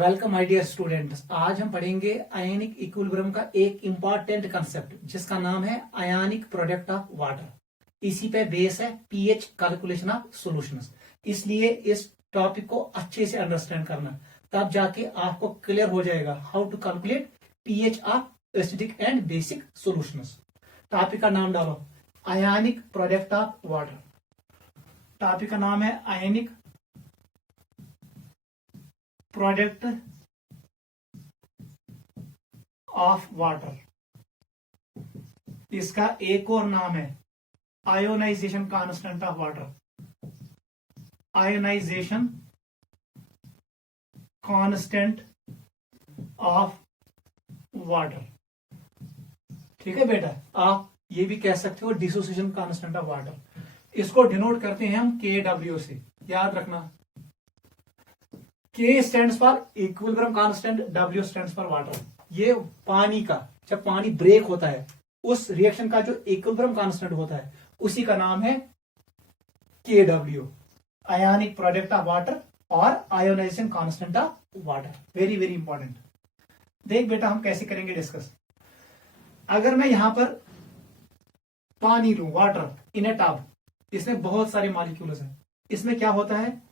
Welcome my dear students. आज हम पढ़ेंगे आयनिक इक्विलिब्रियम का एक इंपॉर्टेंट कंसेप्ट जिसका नाम है आयनिक प्रोडक्ट ऑफ वाटर। इसी पे बेस है पीएच कैलकुलेशन ऑफ सॉल्यूशंस। इसलिए इस टॉपिक को अच्छे से अंडरस्टैंड करना, तब जाके आपको क्लियर हो जाएगा how to calculate pH of acidic and basic solutions. Topic का नाम डालो ionic product of water. Topic का नाम है आयनिक प्रोडक्ट ऑफ वाटर। इसका एक और नाम है ionisation constant of water. Ionisation constant of water. ठीक है बेटा, आप ये भी कह सकते हो डिसोसिएशन कांस्टेंट ऑफ वाटर। इसको डिनोट करते हैं हम KW से, याद रखना। K stands for equilibrium constant, W stands for water. ये पानी का, जब पानी ब्रेक होता है उस रिएक्शन का जो इक्विलिब्रियम कांस्टेंट होता है उसी का नाम है KW, ionic product of water और ionization constant of water. Very very important. देख बेटा, हम कैसे करेंगे डिस्कस। अगर मैं यहां पर पानी लूं, वाटर इन ए टब, इसमें बहुत सारे मॉलिक्यूल्स हैं। इसमें क्या होता है,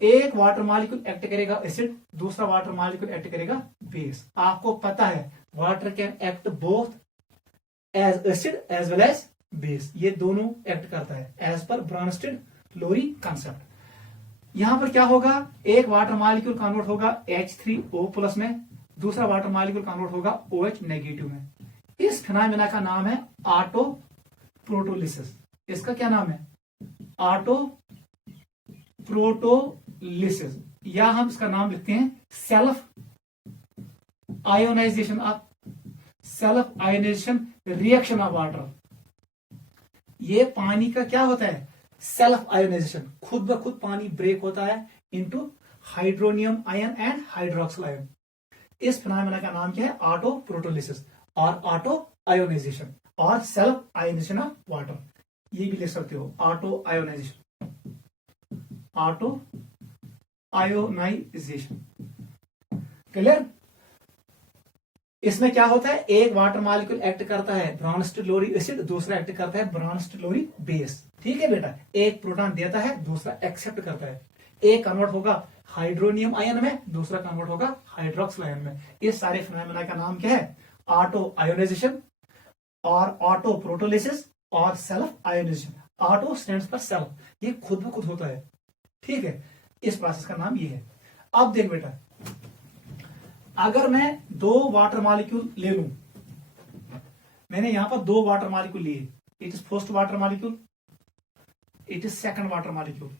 एक वाटर मॉलिक्यूल एक्ट करेगा एसिड, दूसरा वाटर मॉलिक्यूल एक्ट करेगा बेस। आपको पता है water can act both as acid as well as base. ये दोनों एक्ट करता है एज पर ब्रॉन्स्टेड-लोरी कंसेप्ट। यहां पर क्या होगा, एक वाटर मॉलिक्यूल कन्वर्ट होगा H3O+ में, दूसरा वाटर मॉलिक्यूल कन्वर्ट होगा OH- में। इस फिनोमेना का नाम है ऑटो प्रोटोलिसिस। इसका क्या नाम है, ऑटो प्रोटोलिसिस, या हम इसका नाम लिखते हैं self ionisation reaction of water. ये पानी का क्या होता है, सेल्फ आयोनाइजेशन। खुद ब खुद पानी ब्रेक होता है into hydronium ion and hydroxyl ion. इस फिनोमेना का नाम क्या है, ऑटो प्रोटोलिसिस और ऑटो आयोनाइजेशन और सेल्फ आयोनाइजेशन ऑफ वाटर। ये भी लिख सकते हो, auto ionisation, auto ionisation. Clear. इसमें क्या होता है, एक वाटर मॉलिक्यूल एक्ट करता है ब्रॉन्स्टेड-लोरी एसिड, दूसरा एक्ट करता है ब्रॉन्स्टेड-लोरी बेस। ठीक है बेटा, एक प्रोटॉन देता है, दूसरा एक्सेप्ट करता है। एक कन्वर्ट होगा हाइड्रोनियम आयन में, दूसरा कन्वर्ट होगा हाइड्रोक्सिल आयन में। इस सारे फिनोमेना का नाम क्या है, ऑटो आयोनाइजेशन और ऑटो प्रोटोलिसिस और self ionisation. Auto stands for self, ये खुद ब खुद होता है। ठीक है, इस प्रोसेस का नाम ये है। अब देख बेटा, अगर मैं दो वाटर मॉलिक्यूल ले लूं, मैंने यहां पर दो वाटर मॉलिक्यूल लिए, it is first water molecule, it is second water molecule.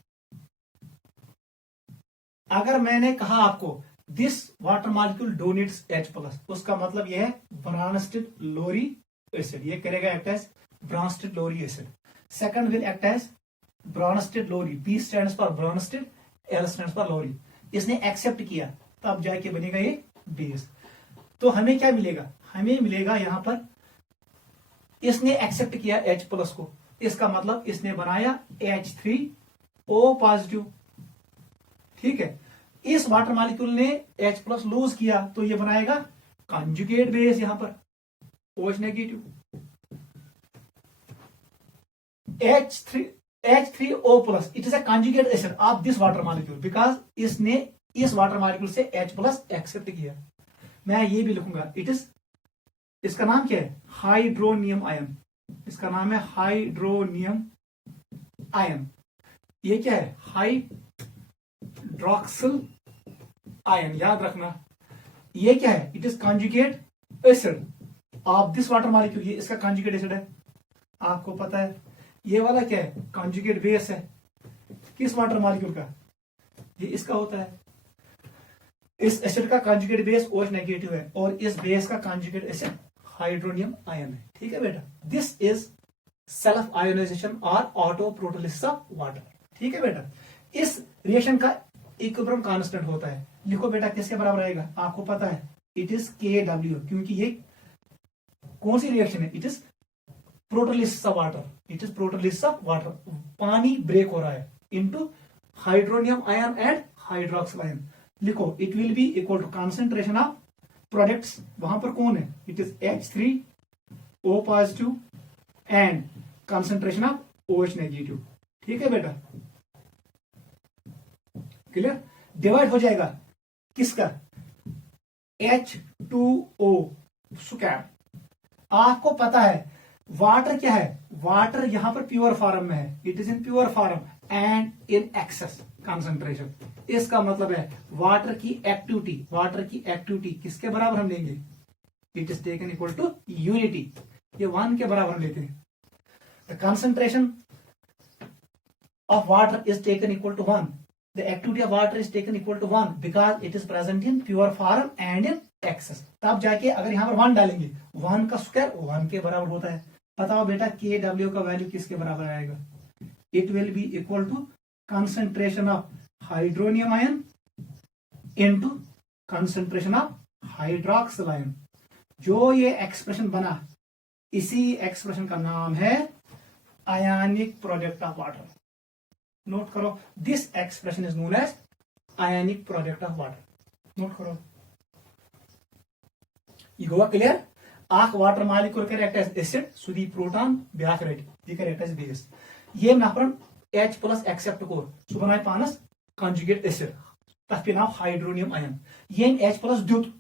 अगर मैंने कहा आपको this water molecule donates H+, उसका मतलब यह है ब्रॉन्स्टेड-लोरी एसिड। ये करेगा act as Bronsted Lowry acid. Second will act as Bronsted Lowry, B stands for Bronsted, L stands for Lowry. इसने एक्सेप्ट किया, तब जाके बनेगा ये बेस। तो हमें क्या मिलेगा, हमें मिलेगा यहां पर इसने एक्सेप्ट किया H+ को, इसका मतलब इसने बनाया H3O+। ठीक है, इस वाटर मॉलिक्यूल ने H+ लूज किया तो ये बनाएगा कंजुगेट बेस, यहां पर OH-। H3O+, it is a conjugate acid of this water molecule because इसने इस वाटर मॉलिक्यूल से H+ एक्सेप्ट किया। मैं ये भी लिखूंगा, इट इज, इसका नाम क्या है, हाइड्रोनियम आयन। इसका नाम है हाइड्रोनियम आयन। ये क्या है, हाइड्रोक्सिल आयन। याद रखना, ये क्या है, it is conjugate acid of this water molecule. ये इसका कॉन्जुगेट एसिड है, आपको पता है। ये वाला क्या है, कॉन्जुगेट बेस है। किस वाटर मॉलिक्यूल का, ये इसका होता है। इस एसिड का कॉन्जुगेट बेस OH- है और इस बेस का कॉन्जुगेट एसिड हाइड्रोनियम आयन है। ठीक है बेटा, दिस इज सेल्फ आयोनाइजेशन और ऑटो प्रोटोलिसिस ऑफ वाटर। ठीक है बेटा, इस रिएक्शन का इक्विलिब्रियम कांस्टेंट होता है। लिखो बेटा, किसके बराबर आएगा, आपको पता है, इट इज KW, क्योंकि ये कौन सी रिएक्शन है, it is protolysis of water. It is protolysis of water. पानी ब्रेक हो रहा है into hydronium ion and hydroxyl ion. लिखो, it will be equal to concentration of products, वहां पर कौन है, it is H3O positive and concentration of OH negative. ठीक है बेटा, क्लियर। डिवाइड हो जाएगा किसका, H2O स्क्वायर। आपको पता है वाटर क्या है, वाटर यहां पर प्योर फॉर्म में है, it is in pure form and in excess concentration. इसका मतलब है वाटर की एक्टिविटी किसके बराबर हम लेंगे, it is taken equal to unity, ये 1 के बराबर हम लेते हैं। The concentration of water is taken equal to 1, the activity of water is taken equal to 1 because it is present in pure form and in excess। तब जाके अगर यहां पर 1 डालेंगे, 1 का स्क्वायर 1 के बराबर होता है। बताओ बेटा KW का वैल्यू किसके बराबर आएगा, it will be equal to concentration of hydronium ion into concentration of hydroxyl ion. जो ये एक्सप्रेशन बना, इसी एक्सप्रेशन का नाम है ionic product of water. Note करो, this expression is known as ionic product of water. Note करो, ये हुआ क्लियर। आख water molecule correct as acid, सुदी प्रोटॉन ब्याख रेट, ये करेक्ट एज बेस। ये नफरन H+ एक्सेप्ट कोर, सह बनाए पानस कंजुगेट एसिड, तथ पे नाव हाइड्रोनियम आयन। ये H+ दुत,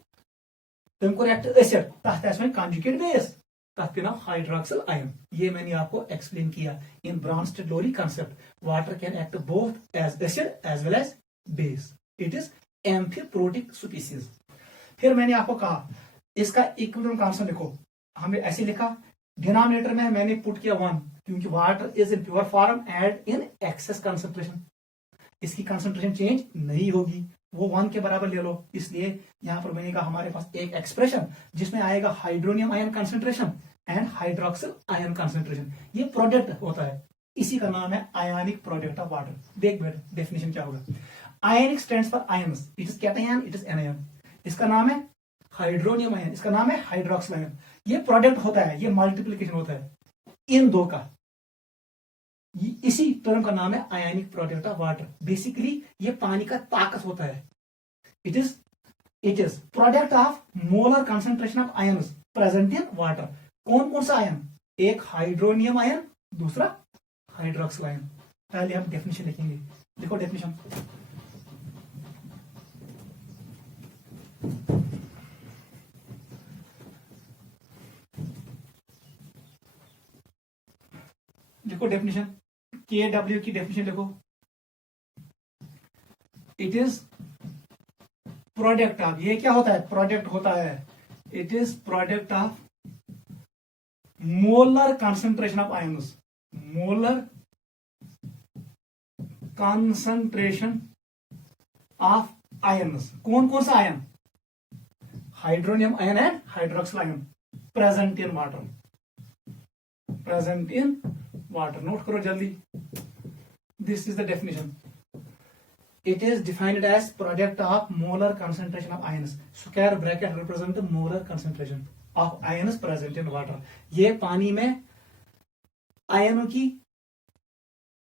तम कोर एक्ट एसिड, तथ वह कंजुगेट बेस, तथ पे नाव हाइड्रोक्सिल आयन। ये मैंने आपको एक्सप्लेन किया in Bronsted Lowry concept. Water can act both as acid as well as base, it is amphiprotic species. फिर मैंने आपको कहा इसका इक्विलिब्रियम कांस्टेंट लिखो, हमने ऐसे लिखा, डिनोमिनेटर में मैंने पुट किया 1 क्योंकि water is in pure form and in excess concentration, इसकी कंसंट्रेशन चेंज नहीं होगी, वो 1 के बराबर ले लो। इसलिए यहां पर मैंने कहा हमारे पास एक एक्सप्रेशन जिसमें आएगा hydronium ion concentration and hydroxyl ion concentration, ये प्रोडक्ट होता है, इसी का नाम है आयनिक प्रोडक्ट ऑफ वाटर। देख बेटा डेफिनेशन क्या होगा, ionic stands for ions, it is cation, it is anion. इसका नाम है हाइड्रोनियम आयन, इसका नाम है हाइड्रोक्सिल आयन। ये प्रोडक्ट होता है, ये मल्टीप्लीकेशन होता है इन दो का, इसी टर्म का नाम है ionic product of water. Basically ये पानी का ताकत होता है, it is product of molar concentration of ions present in water. कौन कौन सा आयन, एक हाइड्रोनियम आयन, दूसरा हाइड्रोक्सिल आयन। पहले हम डेफिनेशन लिखेंगे, देखो डेफिनेशन, लिखो डेफिनेशन, KW की डेफिनेशन लिखो, इट इज प्रोडक्ट ऑफ, ये क्या होता है, प्रोडक्ट होता है, it is product of molar concentration of ions, molar concentration of ions. कौन कौन सा ion, hydronium ion and hydroxyl ion present in water, present in water. Note करो जल्दी, this is the definition, it is defined as product of molar concentration of ions, square bracket represent molar concentration of ions present in water. ये पानी में आयनों की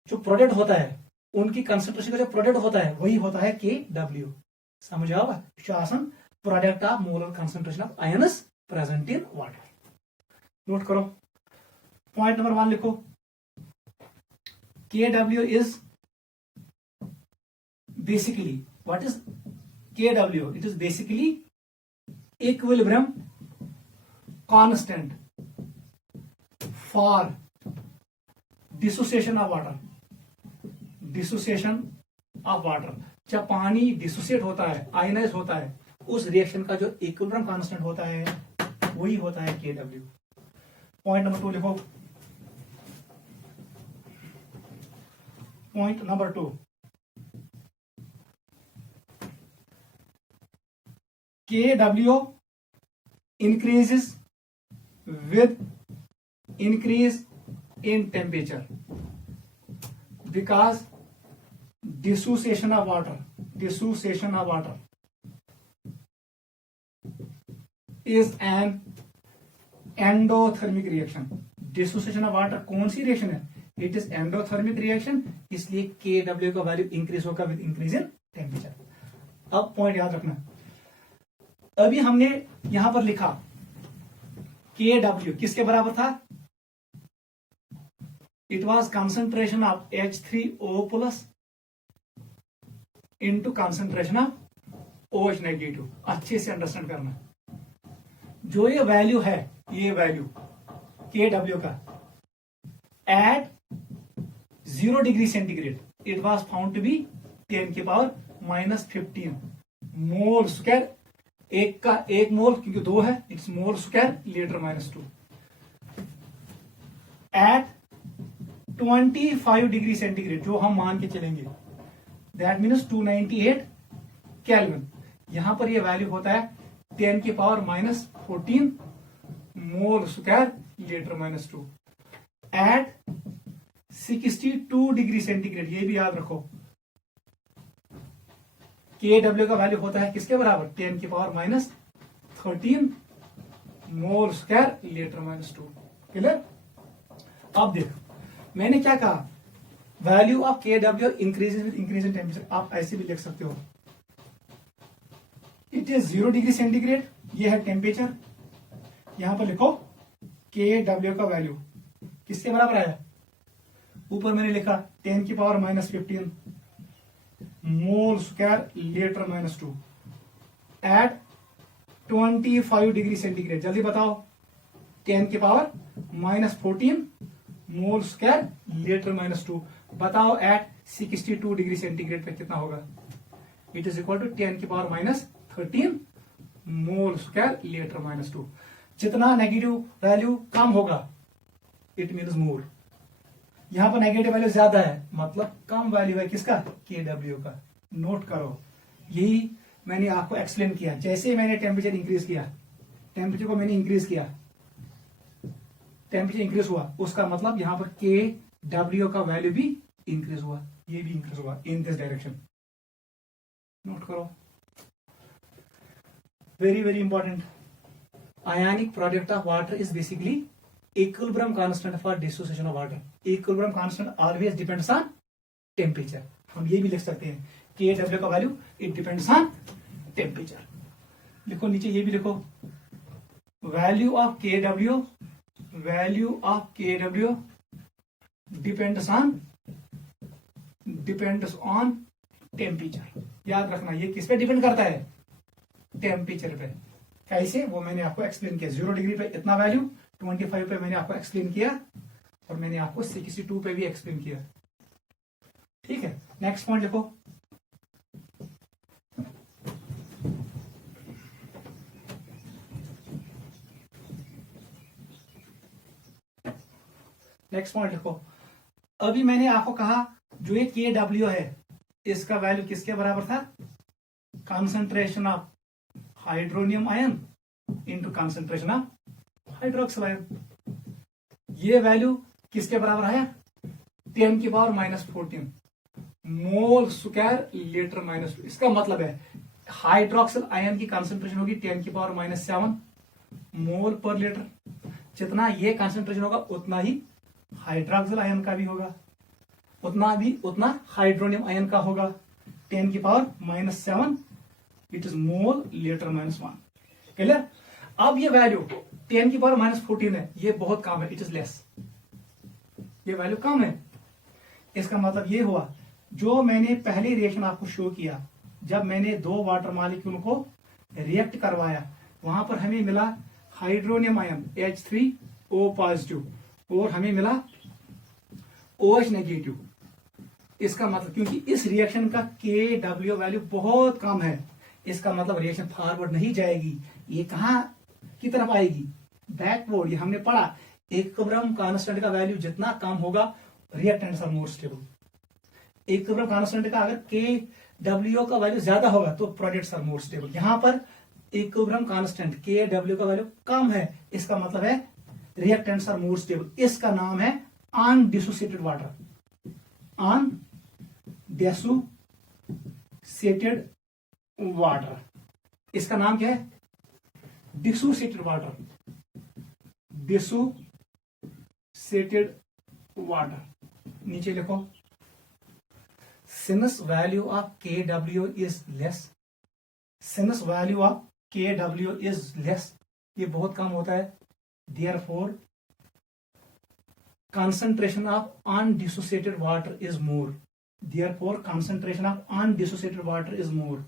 जो product होता है, उनकी कंसंट्रेशन का जो प्रोडक्ट होता है वही होता है KW। समझ आओ, product of molar concentration of ions present in water. Note करो, पॉइंट नंबर 1 लिखो, KW is basically, what is KW? It is basically equilibrium constant for dissociation of water, dissociation of water। जब पानी dissociate होता है, ionise होता है, उस reaction का जो इक्विलिब्रियम कांस्टेंट होता है वही होता है KW। पॉइंट नंबर 2 लिखो, point number 2, KW increases with increase in temperature because dissociation of water is an endothermic reaction। Dissociation of water कौन सी रिएक्शन है, इट इज एंडोथर्मिक रिएक्शन, इसलिए KW का वैल्यू इंक्रीज होगा विद इंक्रीज इन टेम्परेचर। अब point याद रखना, अभी हमने यहां पर लिखा KW किसके बराबर था? It was concentration of H3O plus into concentration of OH negative. अच्छे से अंडरस्टैंड करना, जो ये वैल्यू है, ये वैल्यू KW का at 0 degree centigrade it was found to be 10 की पावर -15 मोल स्क्वायर। एक का एक मोल क्योंकि 2 है, it's mole square litre -2 at 25 degree centigrade, जो हम मान के चलेंगे दैट मीन्स 298 केल्विन। यहां पर ये वैल्यू होता है 10 की power -14 mole square litre -2 at 62 degree centigrade. ये भी याद रखो, KW का वैल्यू होता है किसके बराबर? 10 की पावर -13 मोल स्क्वायर लीटर -2। क्लियर? अब देख, मैंने क्या कहा, value of KW increases with increase in temperature. आप ऐसे भी लिख सकते हो, इट इज 0 डिग्री सेंटीग्रेड, ये है टेम्परेचर। यहां पर लिखो KW का वैल्यू किसके बराबर आया? ऊपर मैंने लिखा 10 की power -15 mole square litre -2 at 25 degree centigrade. जल्दी बताओ, 10 की पावर -14 मोल स्क्वायर लीटर -2 बताओ एट 62 डिग्री सेंटीग्रेड पे कितना होगा? इट इज इक्वल टू 10 की पावर -13 मोल स्क्वायर लीटर -2। जितना नेगेटिव वैल्यू कम होगा इट मीन्स मोर। यहां पर नेगेटिव वैल्यू ज्यादा है, मतलब कम वैल्यू है किसका? KW का। नोट करो, यही मैंने आपको एक्सप्लेन किया। जैसे मैंने टेम्परेचर इंक्रीज किया, टेम्परेचर को मैंने इंक्रीज किया, टेम्परेचर इंक्रीज हुआ, उसका मतलब यहां पर KW का वैल्यू भी इंक्रीज हुआ, ये भी इंक्रीज हुआ इन दिस डायरेक्शन। नोट करो, very very important. Ionic product of water is basically equilibrium constant for dissociation of water. Equilibrium constant always depends on temperature. हम ये भी लिख सकते हैं KW का value it depends on temperature. लिखो नीचे, ये भी लिखो, value of KW, value of KW depends on temperature. याद रखना, ये किस पे डिपेंड करता है? टेम्परेचर पे। कैसे, वो मैंने आपको एक्सप्लेन किया। 0 डिग्री पे इतना वैल्यू, 25 पे मैंने आपको एक्सप्लेन किया, और मैंने आपको 62 पे भी एक्सप्लेन किया। ठीक है, नेक्स्ट पॉइंट लिखो, नेक्स्ट पॉइंट लिखो। अभी मैंने आपको कहा जो ये KW है, इसका वैल्यू किसके बराबर था? Concentration of hydronium ion into concentration of hydroxyl ion. ये वैल्यू किसके बराबर आया? 10 की पावर -14 मोल स्क्वायर लीटर -2। इसका मतलब है हाइड्रोक्सिल आयन की कंसंट्रेशन होगी 10 की पावर -7 मोल पर लीटर। जितना ये कंसंट्रेशन होगा उतना ही हाइड्रोक्सिल आयन का भी होगा, उतना हाइड्रोनियम आयन का होगा। 10 की power -7 it is mole litre -1। Clear? अब ये वैल्यू 10 की पावर -14 है, ये बहुत कम है, इट इज लेस, ये वैल्यू कम है। इसका मतलब ये हुआ, जो मैंने पहले रिएक्शन आपको शो किया, जब मैंने 2 वाटर मॉलिक्यूल को रिएक्ट करवाया, वहां पर हमें मिला हाइड्रोनियम आयन H3O पॉजिटिव और हमें मिला OH नेगेटिव। इसका मतलब, क्योंकि इस रिएक्शन का KW वैल्यू बहुत कम है, इसका मतलब रिएक्शन फॉरवर्ड नहीं जाएगी, ये कहां की तरफ आएगी? बैकवर्ड। ये हमने पढ़ा, इक्विलिब्रियम कांस्टेंट का वैल्यू जितना कम होगा reactants are more stable. Equilibrium constant का अगर KW का वैल्यू ज्यादा होगा तो प्रोडक्ट्स आर मोर स्टेबल। यहां पर इक्विलिब्रियम कांस्टेंट KW का वैल्यू कम है, इसका मतलब है रिएक्टेंट्स आर मोर स्टेबल। इसका नाम है अनडिसोसिएटेड वाटर, अनडिसोसिएटेड वाटर। इसका नाम क्या है? Dissociated water, dissociated water. नीचे लिखो, since value of KW is less since value of KW is less, ये बहुत कम होता है, therefore concentration of undissociated water is more, therefore concentration of undissociated water is more,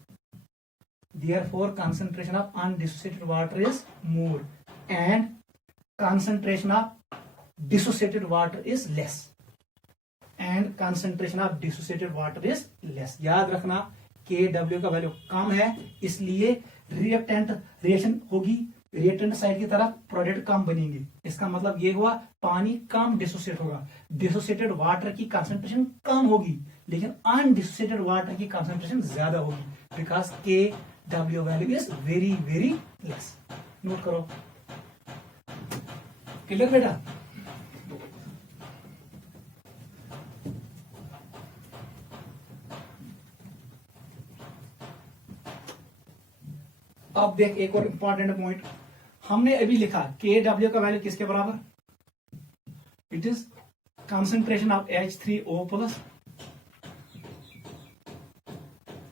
therefore concentration of undissociated water is more, and concentration of dissociated water is less, and concentration of dissociated water is less. याद रखना KW का value कम है, इसलिए reactant reaction होगी, reactant side की तरफ product कम बनेंगे। इसका मतलब ये हुआ पानी कम डिसोसिएट होगा, डिसोसिएटेड वाटर की कंसंट्रेशन कम होगी, लेकिन अनडिसोसिएटेड वाटर की कंसंट्रेशन ज्यादा होगी, because KW value is very very less. Note करो, क्लियर बेटा? अब देख एक और इंपॉर्टेंट पॉइंट, हमने अभी लिखा KW का वैल्यू किसके बराबर, it is concentration of H3O plus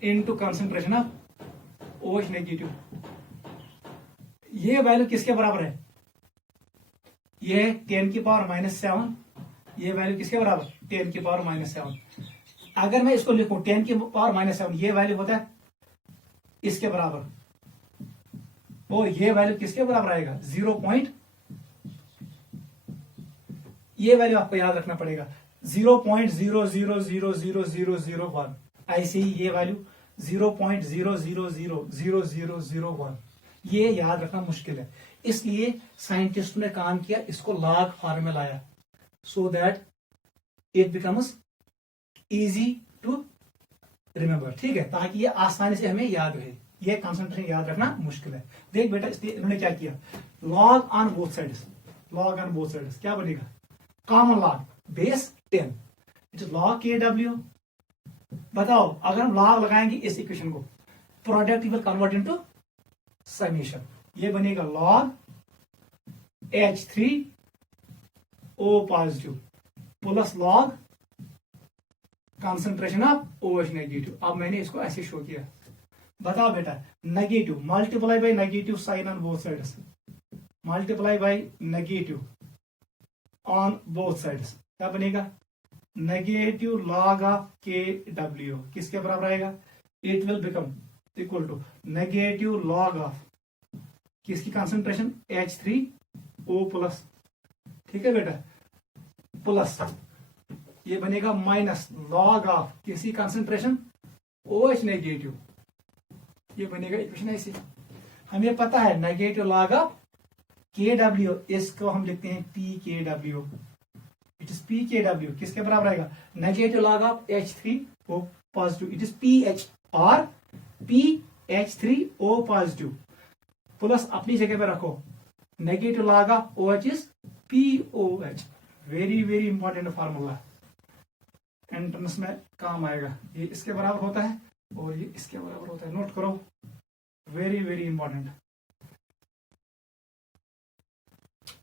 into concentration of OH negative. ये वैल्यू किसके बराबर है, ये 10 की पावर -7, ये वैल्यू किसके बराबर, 10 की पावर -7। अगर मैं इसको लिखूं 10 की पावर -7, ये वैल्यू होता है इसके बराबर, और ये वैल्यू किसके बराबर आएगा, 0. ये वैल्यू आपको याद रखना पड़ेगा 0.000001, ऐसे ही ये वैल्यू 0.000001। ये याद रखना मुश्किल है, इसलिए साइंटिस्ट ने काम किया, इसको लॉग फॉर्म में लाया, so that it becomes easy to remember. ठीक है, ताकि ये आसानी से हमें याद रहे, ये कंसंट्रेशन याद रखना मुश्किल है। देख बेटा, इसलिए इन्होंने क्या किया, log on both sides, log on both sides क्या बनेगा, common log base 10, it is log KW। बताओ अगर हम लॉग लगाएंगे इस इक्वेशन को, product will convert into summation, ये बनेगा log H3O positive plus log concentration of OH negative. अब मैंने इसको ऐसे शो किया, बताओ बेटा, negative multiply by negative sign on both sides, multiply by negative on both sides, क्या बनेगा, नेगेटिव लॉग ऑफ KW किसके बराबर आएगा, it will become equal to negative log of किसकी कंसंट्रेशन H3O प्लस, ठीक है बेटा, प्लस ये बनेगा माइनस लॉग ऑफ किसकी कंसंट्रेशन OH नेगेटिव, ये बनेगा इक्वेशन ऐसे। हमें पता है नेगेटिव लॉग ऑफ KW, इसको हम लिखते हैं PKW, इट इज PKW किसके बराबर आएगा, negative log of H3O positive, it is PH और PH3O पॉजिटिव, प्लस अपनी जगह पे रखो negative log of OH is POH। Very very important formula, entrance में काम आएगा, ये इसके बराबर होता है और ये इसके बराबर होता है, नोट करो, very very important.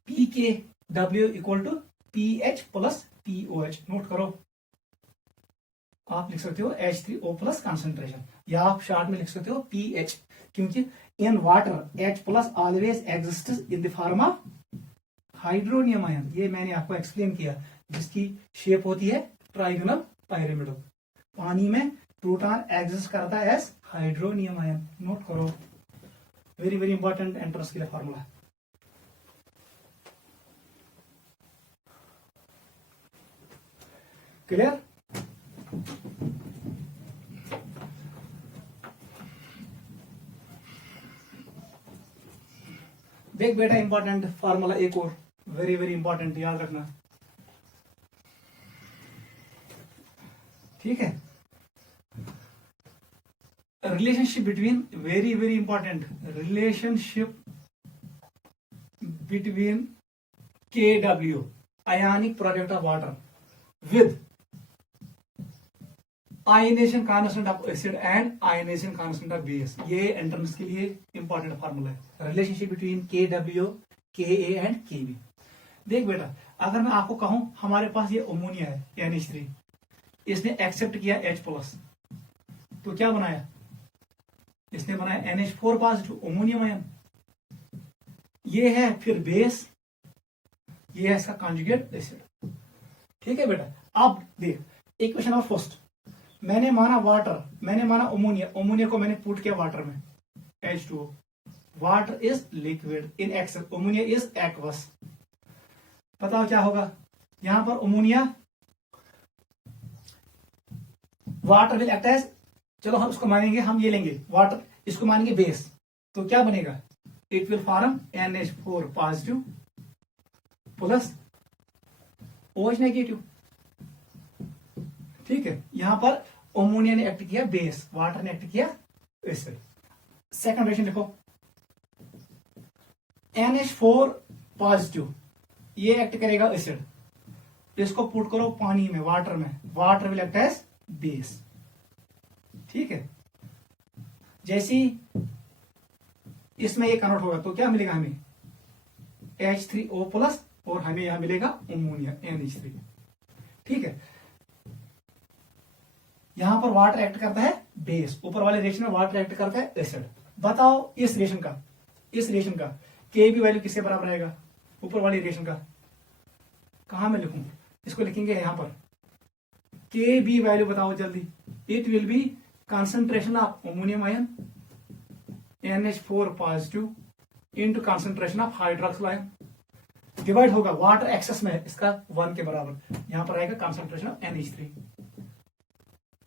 PKW equal to PH plus POH, note करो। आप लिख सकते हो H3O प्लस कंसंट्रेशन, या आप शॉर्ट में लिख सकते हो PH, क्योंकि in water H plus always exist in the form of hydronium ion. ये मैंने आपको एक्सप्लेन किया, जिसकी शेप होती है ट्राइगोनल पिरामिडल। पानी में प्रोटॉन एग्जिस्ट करता है एज हाइड्रोनियम आयन, नोट करो, वेरी वेरी इंपॉर्टेंट एंट्रेंस के लिए फॉर्मूला। क्लियर? देख बेटा, इंपॉर्टेंट फार्मूला एक और वेरी वेरी इंपॉर्टेंट, याद रखना, ठीक है। Relationship between, very very important, relationship between KW ionic product of water with ionisation constant of acid and ionisation constant of base. ये एंट्रेंस के लिए इंपॉर्टेंट फार्मूला है, relationship between KW, Ka and Kb। देख बेटा, अगर मैं आपको कहूं हमारे पास ये अमोनिया है NH3, इसने एक्सेप्ट किया H प्लस, तो क्या बनाया, इसने बनाया NH4 पॉजिटिव अमोनियम आयन। ये है फिर बेस, ये है इसका कॉन्जुगेट एसिड। ठीक है बेटा, अब देख इक्वेशन ऑफ फर्स्ट, मैंने माना वाटर, मैंने माना अमोनिया, अमोनिया को मैंने पुट किया वाटर में H2O, water is liquid in excess, ammonia is aqueous. बताओ क्या होगा यहां पर, ammonia water will act as, चलो हम उसको मानेंगे, हम ये लेंगे वाटर, इसको मानेंगे बेस, तो क्या बनेगा, it will form NH4 positive plus OH negative. ठीक है, यहां पर अमोनिया ने एक्ट किया बेस, वाटर ने एक्ट किया एसिड। सेकंड रिएक्शन देखो, NH4 पॉजिटिव ये एक्ट करेगा एसिड, इसको पुट करो पानी में, वाटर में, water will act as base. ठीक है, जैसी इसमें ये कन्वर्ट होगा तो क्या मिलेगा हमें, H3O प्लस, और हमें यहां मिलेगा अमोनिया NH3। ठीक है, यहां पर वाटर एक्ट करता है बेस, ऊपर वाले रिएक्शन में वाटर एक्ट करता है एसिड। बताओ इस रिएक्शन का Kb वैल्यू किसके बराबर रहेगा, ऊपर वाली रिएक्शन का, कहां मैं लिखूं, इसको लिखेंगे यहां पर, Kb वैल्यू बताओ जल्दी, it will B concentration of ammonium ion NH4 positive into concentration of hydroxyl ion, divide होगा, वाटर एक्सेस में है इसका 1 के बराबर, यहां पर आएगा कंसंट्रेशन ऑफ NH3।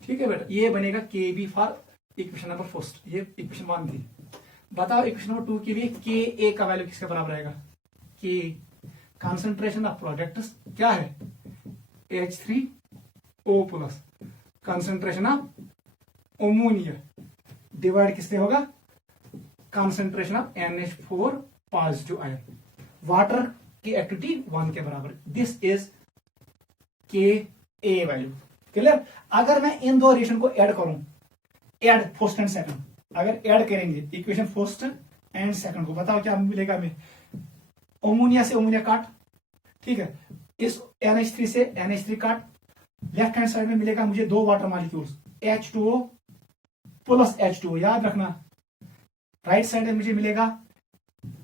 ठीक है बेटा, ये बनेगा Kb for equation number first, ये इक्वेशन 1 थी। बताओ इक्वेशन नंबर 2 के लिए Ka का वैल्यू किसके बराबर आएगा, K कंसंट्रेशन ऑफ प्रोडक्ट्स क्या है H3O plus, concentration of ammonia divide किससे होगा, concentration of NH4 positive ion, water की एक्टिविटी 1 के बराबर, this is Ka value. Clear, अगर मैं इन दो रिएक्शन को ऐड करूं, ऐड फर्स्ट एंड सेकंड, अगर ऐड करेंगे इक्वेशन फर्स्ट एंड सेकंड को, बताओ क्या मिलेगा हमें, अमोनिया से अमोनिया काट, ठीक है, इस NH3 से NH3 काट, लेफ्ट हैंड साइड में मिलेगा मुझे 2 water molecules H2O plus H2O, याद रखना, राइट साइड में मुझे मिलेगा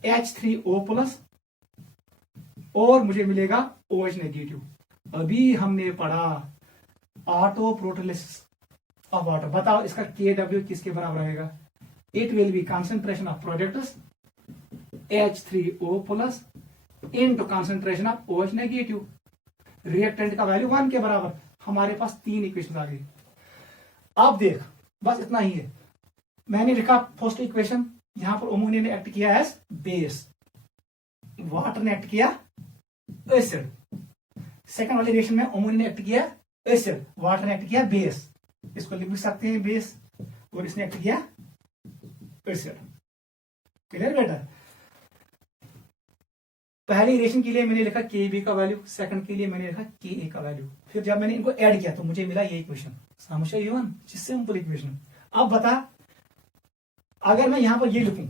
H3O प्लस, और मुझे मिलेगा OH नेगेटिव। अभी हमने पढ़ा ऑटो प्रोटोलिसिस ऑफ वाटर, बताओ इसका Kw किसके बराबर रहेगा, it will B concentration of products H3O plus into concentration of OH negative, reactant का वैल्यू 1 के बराबर। हमारे पास 3 इक्वेशन आ गई। अब देख, बस इतना ही है, मैंने लिखा फर्स्ट इक्वेशन, यहां पर अमोनिया ने एक्ट किया एज बेस, वाटर ने एक्ट किया एसिड, सेकंड वाले रिएक्शन में अमोनिया ने एक्ट किया एसिड, वाटर ने एक्ट किया बेस, इसको लिख भी सकते हैं बेस, और इसने एक्ट किया एसिड। क्लियर बेटा, पहले रिएक्शन के लिए मैंने लिखा Kb का वैल्यू, सेकंड के लिए मैंने लिखा Ka का वैल्यू, फिर जब मैंने इनको ऐड किया तो मुझे मिला ये इक्वेशन, समझा इवन, सिंपल इक्वेशन। अब बता, अगर मैं यहां पर ये लिखूं,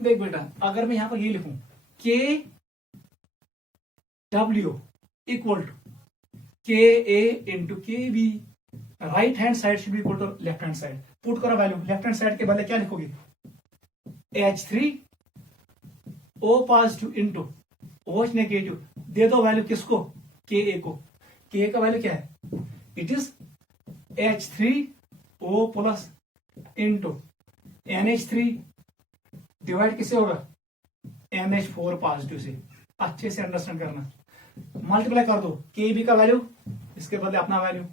देख बेटा, अगर मैं यहां पर ये लिखूं Kw equal to Ka into Kb, right hand side should be equal to left hand side, put करो वैल्यू, लेफ्ट हैंड साइड के बदले क्या लिखोगे, H3O positive into OH negative, दे दो वैल्यू किसको, Ka को, Ka का वैल्यू क्या है, it is H3O plus into NH3 divide किससे होगा, NH4 पॉजिटिव से, अच्छे से अंडरस्टैंड करना, मल्टीप्लाई कर दो Kb का वैल्यू, इसके बदले अपना value,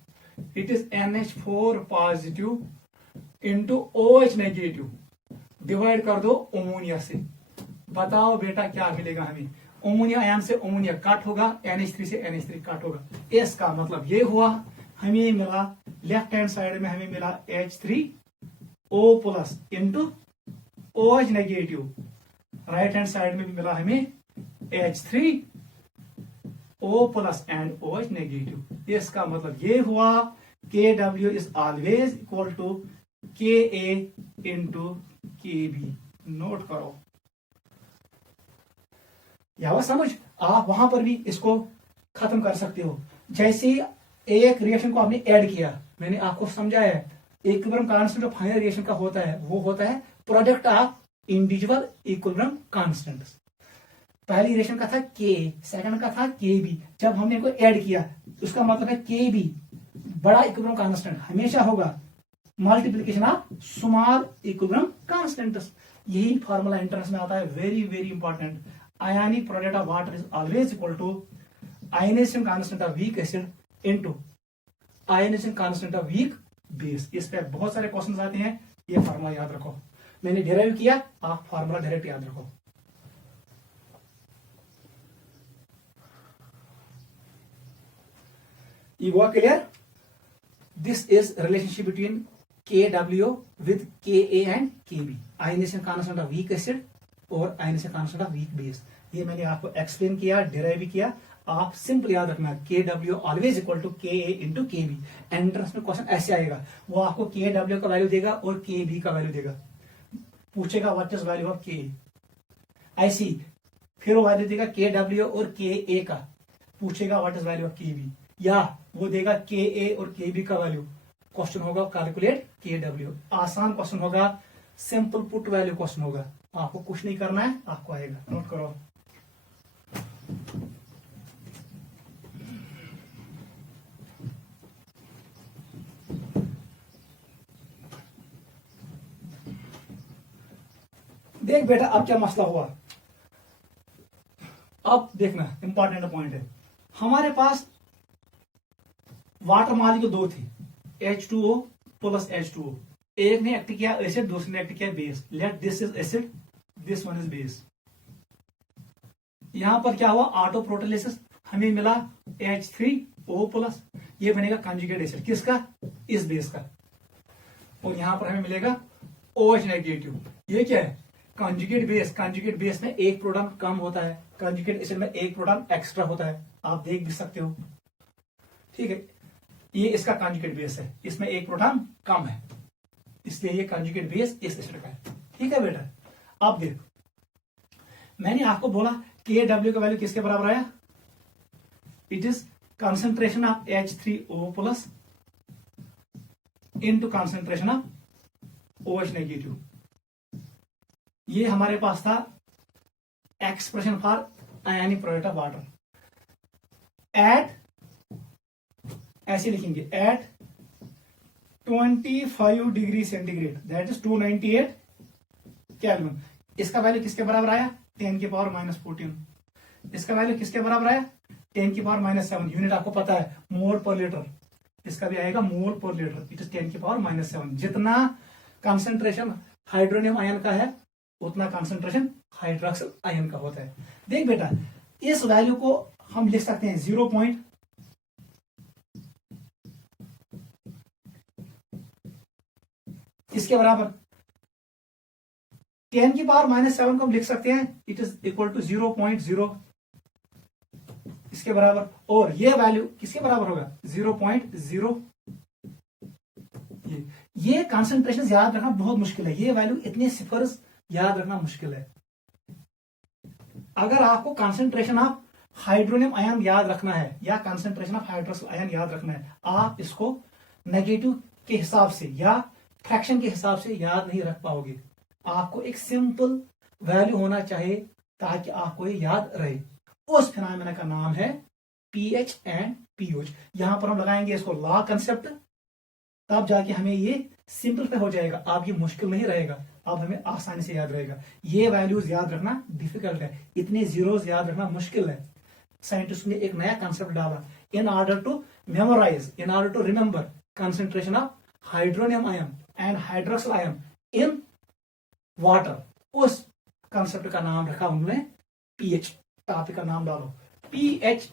it is NH4 positive into OH negative, divide कर दो अमोनिया से। बताओ बेटा क्या मिलेगा हमें, अमोनिया आयन से अमोनिया काट होगा, NH3 से NH3 काट होगा, इसका मतलब ये हुआ, हमें मिला लेफ्ट हैंड साइड में हमें मिला H3O plus into OH negative, right hand side में भी मिला हमें H3O plus and OH negative. इसका मतलब ये हुआ Kw is always equal to Ka into Kb। नोट करो, या समझ, आप वहां पर भी इसको खत्म कर सकते हो। जैसे एक रिएक्शन को आपने ऐड किया, मैंने आपको समझाया है, equilibrium constant of final reaction का होता है वो होता है product of individual equilibrium constants. पहली रिएक्शन का था के, सेकंड का था के बी। जब हमने इनको ऐड किया उसका मतलब है के बी बड़ा इक्विलिब्रियम कांस्टेंट हमेशा होगा multiplication of small equilibrium constants. यही फार्मूला एंट्रेंस में आता है, very very important. Ionic product of water is always equal to ionisation constant of weak acid into ionisation constant of weak base. इस पे बहुत सारे क्वेश्चंस आते हैं, ये फार्मूला याद रखो। मैंने डिराइव किया, आप फार्मूला डायरेक्ट याद रखो। ये हुआ clear? This is relationship between KW with KA and KB, ionization constant of weak acid और ionization constant of weak base. ये मैंने आपको एक्सप्लेन किया, डिराइव भी किया। आप सिंपल याद रखना KW always equal to KA into KB। Entrance में क्वेश्चन ऐसे आएगा, वो आपको KW का वैल्यू देगा और KB का वैल्यू देगा, पूछेगा what is value of KA। ऐसी फिर वो वैल्यू देगा KW और KA का, पूछेगा what is value of KB, या वो देगा KA और KB का वैल्यू, क्वेश्चन होगा कैलकुलेट KW। आसान क्वेश्चन होगा, सिंपल पुट वैल्यू क्वेश्चन होगा, आपको कुछ नहीं करना है, आपको आएगा। नोट करो। देख बेटा अब क्या मसला हुआ, अब देखना इंपॉर्टेंट पॉइंट है। हमारे पास वाटर मॉलिक्यूल दो थे, H2O प्लस H2O। एक ने एक्ट किया एसिड, दूसरे ने एक्ट किया base. Let this is acid, this one is base. यहां पर क्या हुआ, ऑटो प्रोटोलिसिस, हमें मिला H3O प्लस, ये बनेगा कंजुगेट एसिड किसका, इस बेस का। और यहां पर हमें मिलेगा OH नेगेटिव। ये क्या है, कंजुगेट बेस। कंजुगेट बेस में एक प्रोटॉन कम होता है, कंजुगेट एसिड में एक प्रोटॉन एक्स्ट्रा होता है, आप देख भी सकते हो। ठीक है, ये इसका कंजुगेट बेस है, इसमें एक प्रोटॉन कम है, इसलिए ये कंजुगेट बेस इस एसिड का है। ठीक है बेटा, अब देख मैंने आपको बोला KW का वैल्यू किसके बराबर आया, it is concentration of H3O plus into concentration of OH negative. ये हमारे पास था expression for ionic product of water. At ऐसे लिखेंगे, at 25 degree centigrade that is 298 kelvin. इसका वैल्यू किसके बराबर आया, 10 की पावर -14। इसका वैल्यू किसके बराबर आया, 10 की पावर -7। यूनिट आपको पता है मोल पर लीटर, इसका भी आएगा मोल पर लीटर, इट इज 10 की पावर -7। जितना कंसंट्रेशन हाइड्रोनियम आयन का है उतना कंसंट्रेशन हाइड्रोक्सिल आयन का होता है। देख बेटा, इस वैल्यू को हम लिख सकते हैं 0. इसके बराबर 10 की पावर -7 को हम लिख सकते हैं, इट इज इक्वल टू 0.0 इसके बराबर। और ये वैल्यू किसके बराबर होगा, 0.0। ये कंसंट्रेशन याद रखना बहुत मुश्किल है, ये वैल्यू इतने सिफर्स याद रखना मुश्किल है। अगर आपको कंसंट्रेशन ऑफ हाइड्रोनियम आयन याद रखना है या कंसंट्रेशन ऑफ हाइड्रोक्सिल आयन याद रखना है, आप इसको नेगेटिव के हिसाब से या फ्रैक्शन के हिसाब से याद नहीं रख पाओगे। आपको एक सिंपल वैल्यू होना चाहिए ताकि आपको ये याद रहे। उस फिनोमेना का नाम है पीएच एंड पीओएच। यहां पर हम लगाएंगे इसको लॉ कंसेप्ट, तब जाके हमें ये सिंपल पे हो जाएगा। अब ये मुश्किल नहीं रहेगा, अब हमें आसानी से याद रहेगा। ये वैल्यूज याद रखना डिफिकल्ट है, इतने जीरोस याद रखना मुश्किल है। साइंटिस्ट ने एक नया कंसेप्ट डाला, in order to memorise, in order to remember concentration of hydronium ion and hydroxyl ion in water, उस कंसेप्ट का नाम रखा उन्होंने पीएच। टॉपिक का नाम डालो pH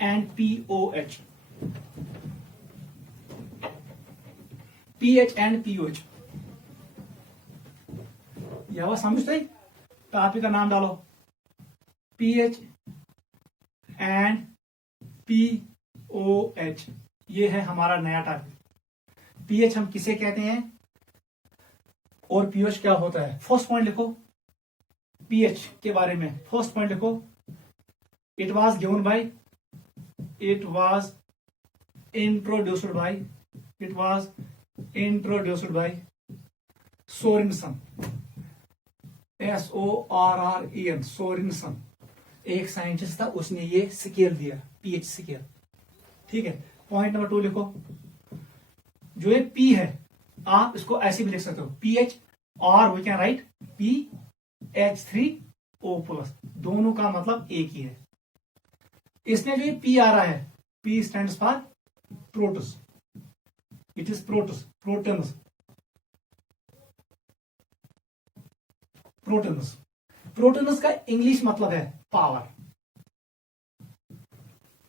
and pOH, pH and pOH. यह वो समझते, टॉपिक का नाम डालो पीएच एंड पीओएच। ये है हमारा नया टॉपिक। पीएच हम किसे कहते हैं और पीओएच क्या होता है। फर्स्ट पॉइंट लिखो पीएच के बारे में, फर्स्ट पॉइंट लिखो, it was given by, it was introduced by, it was introduced by Sorensen, SORREN, Sorensen. एक साइंटिस्ट था, उसने ये स्केल दिया, पीएच स्केल। ठीक है, पॉइंट नंबर 2 लिखो। जो ये पी है, आप इसको ऐसे भी लिख सकते हो, पीएच, और वी कैन राइट PH3O+, दोनों का मतलब एक ही है। इसमें जो ये पी आ रहा है, P stands for protos, it is protos, protons, protons. Protons का इंग्लिश मतलब है पावर।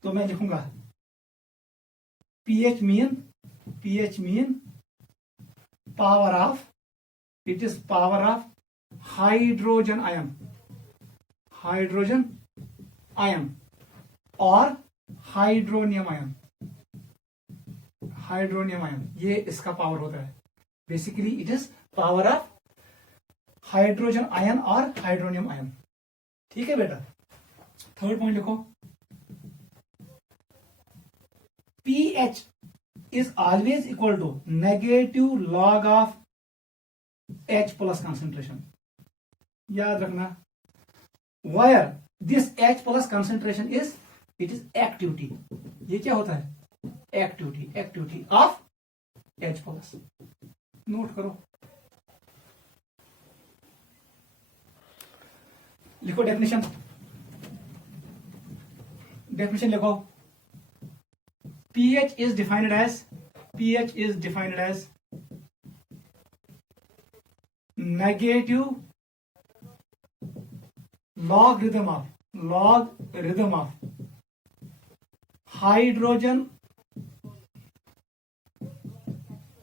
तो मैं लिखूंगा pH mean power of, it is power of hydrogen ion और हाइड्रोनियम आयन, ये इसका पावर होता है। Basically it is power of hydrogen ion और हाइड्रोनियम आयन। ठीक है बेटा, थर्ड पॉइंट लिखो, pH is always equal to negative log of H plus concentration। याद रखना, where this H plus concentration is, it is activity। ये क्या होता है? Activity of H plus। Note करो, लिखो डेफिनेशन लिखो। pH is defined as negative logarithm of hydrogen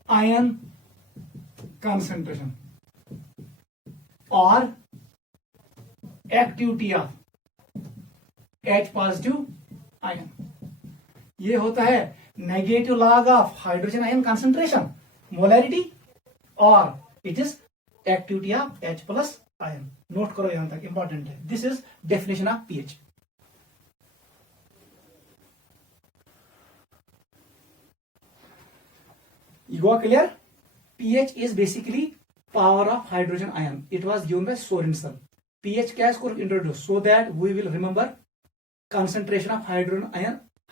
ion concentration or activity of H positive ion। ये होता है negative log of hydrogen ion concentration, molarity, और it is activity of H plus ion. Note करो, यहां तक important है। This is definition of pH. You are clear? pH is basically power of hydrogen ion. It was given by Sorensen. pH क्या इसको introduce so that we will remember concentration of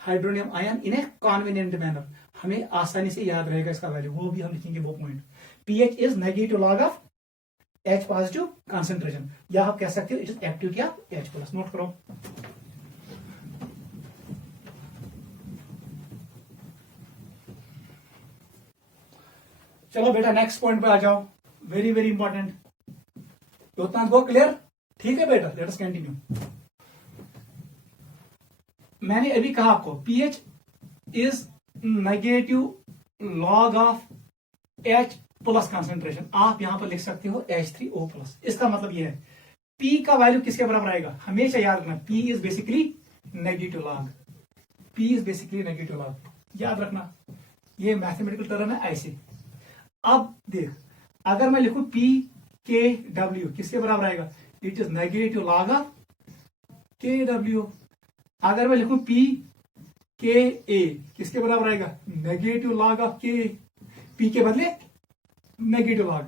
hydronium ion in a convenient manner. हमें आसानी से याद रहेगा इसका value, वो भी हम लिखेंगे वो point. pH is negative log of H positive concentration, या आप कह सकते हो it is activity of H plus. Note करो, चलो बेटा नेक्स्ट पॉइंट पे आ जाओ, वेरी वेरी इंपॉर्टेंट। उतना गो क्लियर? ठीक है बेटा, लेट अस कंटिन्यू। मैंने अभी कहा आपको pH is negative log of H plus concentration. आप यहां पर लिख सकते हो H3O+। इसका मतलब यह है P का वैल्यू किसके बराबर आएगा? हमेशा याद रखना, P is basically negative log. याद रखना, ये मैथमेटिकल टर्म है ऐसे। अब देख, अगर मैं लिखूं PKW किसके बराबर आएगा? It is negative log of KW। अगर मैं लिखूं PKA किसके बराबर आएगा? Negative log of K, P के बदले नेगेटिव लॉग।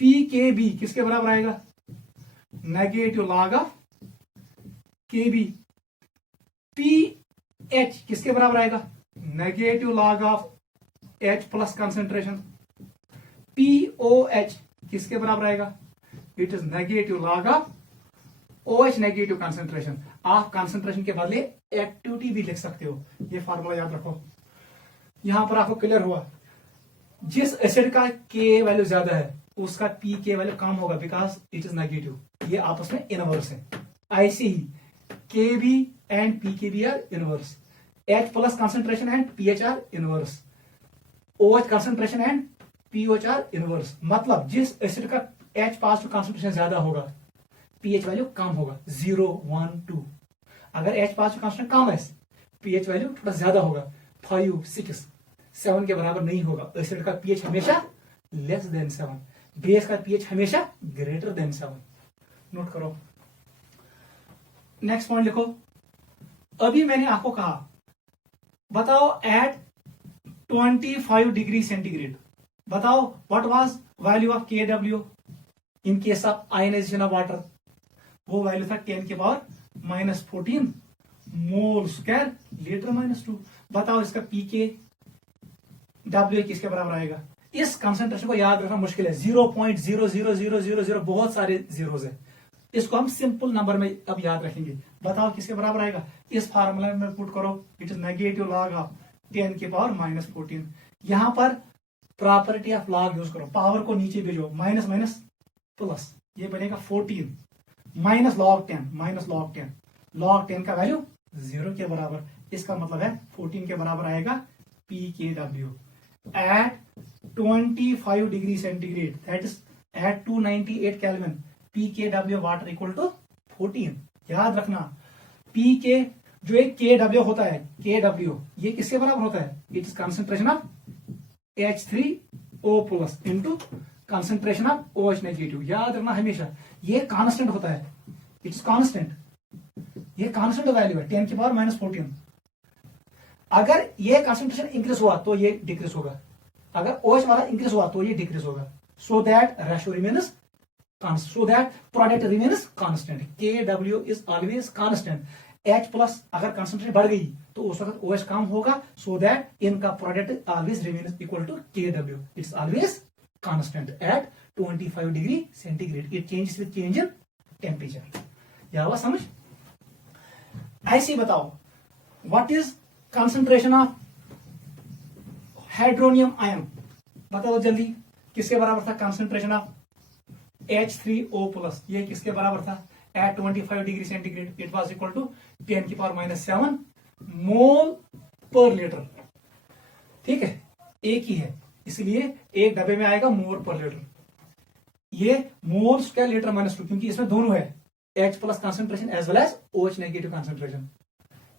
PKB किसके बराबर आएगा? Negative log of KB। PH किसके बराबर आएगा? Negative log of H plus concentration. POH किसके बराबर आएगा? It is negative log of OH negative concentration. आप कंसंट्रेशन के बदले एक्टिविटी भी लिख सकते हो, ये फार्मूला याद रखो। यहां पर आपको क्लियर हुआ, जिस एसिड का K वैल्यू ज्यादा है उसका P के वैल्यू कम होगा, बिकॉज इट इज नेगेटिव। ये आपस में इनवर्स है। ऐसे ही KB and PKB are inverse, H plus concentration and PH are inverse, OH concentration and POH are inverse. मतलब जिस एसिड का H पॉजिटिव कंसंट्रेशन ज्यादा होगा, pH वैल्यू कम होगा, 0, 1, 2। अगर H पॉजिटिव कंसंट्रेशन कम है, pH वैल्यू थोड़ा ज्यादा होगा, 5, 6, 7 के बराबर नहीं होगा। एसिड का pH हमेशा लेस देन 7, बेस का pH हमेशा ग्रेटर देन 7। नोट करो, नेक्स्ट पॉइंट लिखो। अभी मैंने आपको कहा, बताओ एट 25 डिग्री सेंटीग्रेड। बताओ what was value of KW in case of ionisation of water. वो वैल्यू था 10⁻⁻14 मोल स्क्वायर लीटर -2। बताओ इसका PKW किसके बराबर आएगा। इस कंसंट्रेशन को याद रखना मुश्किल है, 0.00000, बहुत सारे जीरोस है। इसको हम सिंपल नंबर में अब याद रखेंगे। बताओ किसके बराबर आएगा। इस फार्मूला में पुट करो, it is negative log of 10⁻⁻14। यहां पर प्रॉपर्टी ऑफ लॉग यूज करो, पावर को नीचे भेजो, माइनस माइनस प्लस, ये बनेगा 14 माइनस लॉग 10 लॉग 10 का वैल्यू 0 के बराबर। इसका मतलब है 14 के बराबर आएगा PKW at 25 degree centigrade, that is at 298 kelvin. PKW water equal to 14। याद रखना PK जो एक KW होता है, KW ये किसके बराबर होता है, it is concentration of H3O plus into concentration of OH negative. याद रखना हमेशा ये कांस्टेंट होता है, इट्स कांस्टेंट, ये कांस्टेंट वैल्यू है 10⁻⁻14। अगर ये कंसंट्रेशन इंक्रीज हुआ तो ये डिक्रीज होगा, अगर OH वाला इंक्रीज हुआ तो ये डिक्रीज होगा। So that ratio remains constant, so that product remains constant. KW is always constant. H plus अगर कंसंट्रेशन बढ़ गई तो उस वक्त OH कम होगा, so that इनका product always remains equal to KW. It's always constant at 25 degree centigrade. It changes with change in temperature. या हुआ समझ। ऐसे बताओ what is concentration of hydronium ion. बताओ जल्दी किसके बराबर था कंसंट्रेशन ऑफ H3O प्लस, ये किसके बराबर था at 25 degree centigrade. It was equal to 10⁻⁻7 mole per litre. ठीक है, एक ही है इसलिए एक डब्बे में आएगा मोल पर लीटर। ये मोल स्क्वायर लीटर -2, क्योंकि इसमें दोनों है H plus concentration as well as OH negative concentration,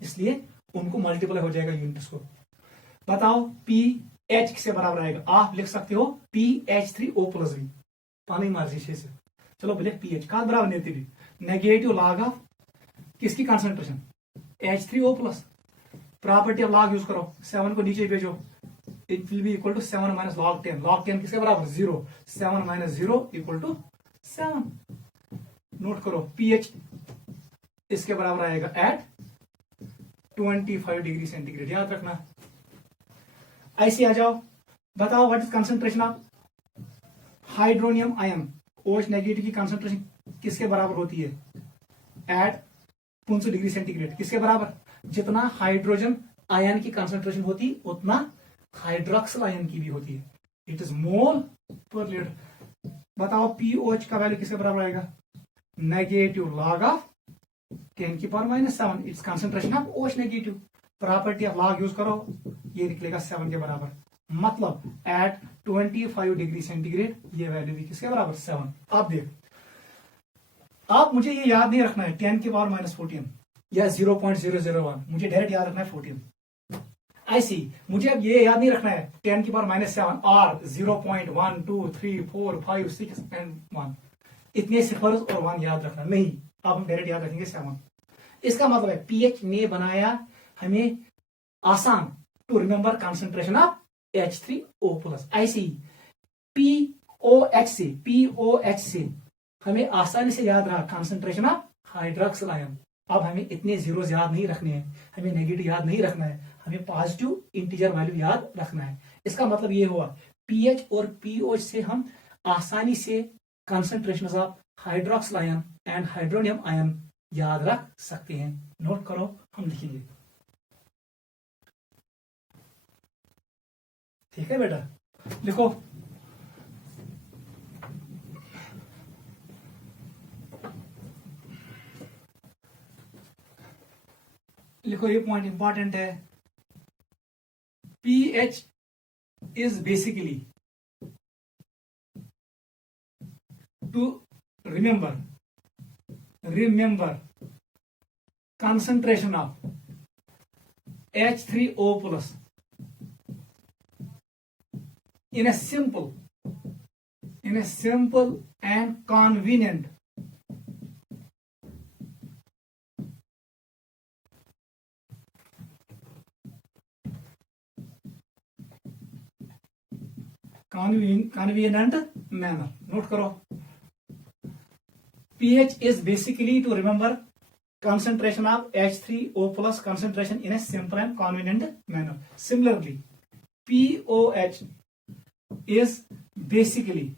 इसलिए उनको मल्टीप्लाई हो जाएगा यूनिट्स को। बताओ PH किसके बराबर आएगा। आप लिख सकते हो PH3O प्लस भी, पानी मर्जी से। चलो बोले PH का बराबर नहीं थी, नेगेटिव लॉग ऑफ किसकी concentration H3O plus. Property of log use करो, 7 को नीचे भेजो, it will be equal to 7 minus log 10। Log 10 किसके बराबर 0, 7 माइनस 0 इक्वल टू 7। नोट करो PH इसके बराबर आएगा एट 25 डिग्री सेंटीग्रेड। याद रखना। ऐसे आ जाओ, बताओ what is concentration of hydronium ion. OH negative की कंसंट्रेशन किसके बराबर होती है एट 500 डिग्री सेंटीग्रेड। किसके बराबर, जितना हाइड्रोजन आयन की कंसंट्रेशन होती उतना हाइड्रोक्सिल आयन की भी होती है। It is mole per litre. बताओ POH का वैल्यू किसके बराबर आएगा, negative log of 10⁻⁻7। It's concentration of OH negative. Property of log use करो, ये निकलेगा 7 के बराबर। मतलब एट 25 डिग्री सेंटीग्रेड ये वैल्यू भी किसके बराबर 7। आप देख, आप मुझे ये याद नहीं रखना है 10⁻⁻14 या 0.001, मुझे डायरेक्ट याद रखना है 14। ऐसी मुझे अब ये याद नहीं रखना है 10⁻⁷ और 0.1 2 3 4 5 6 एंड 1, इतने सिफर और 1 याद रखना नहीं। अब हम डायरेक्ट याद रखेंगे 7। इसका मतलब है PH ने बनाया हमें आसान to remember concentration of H3O plus. ऐसे ही POH से हमें आसानी से याद रहा कंसंट्रेशन ऑफ हाइड्रोक्सिल आयन। अब हमें इतने जीरोस याद नहीं रखने हैं, हमें नेगेटिव याद नहीं रखना है, हमें पॉजिटिव इंटीजर वैल्यू याद रखना है। इसका मतलब ये हुआ PH और POH से हम आसानी से concentration of hydroxyl ion and hydronium ion याद रख सकते हैं। नोट करो, हम लिखेंगे। ठीक है बेटा, लिखो लिखो, ये पॉइंट इंपॉर्टेंट है। PH is basically to remember concentration of H3O plus in a simple and convenient convenient manner. Note करो, pH is basically to remember concentration of H3O plus concentration in a simple and convenient manner. Similarly, POH is basically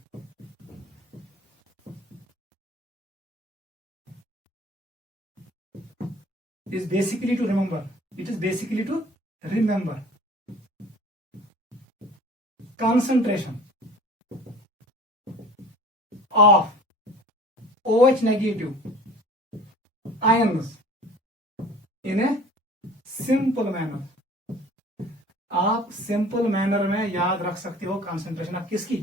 to remember. It is basically to remember concentration of OH negative ions in a simple manner. आप simple manner में याद रख सकते हो concentration of किसकी,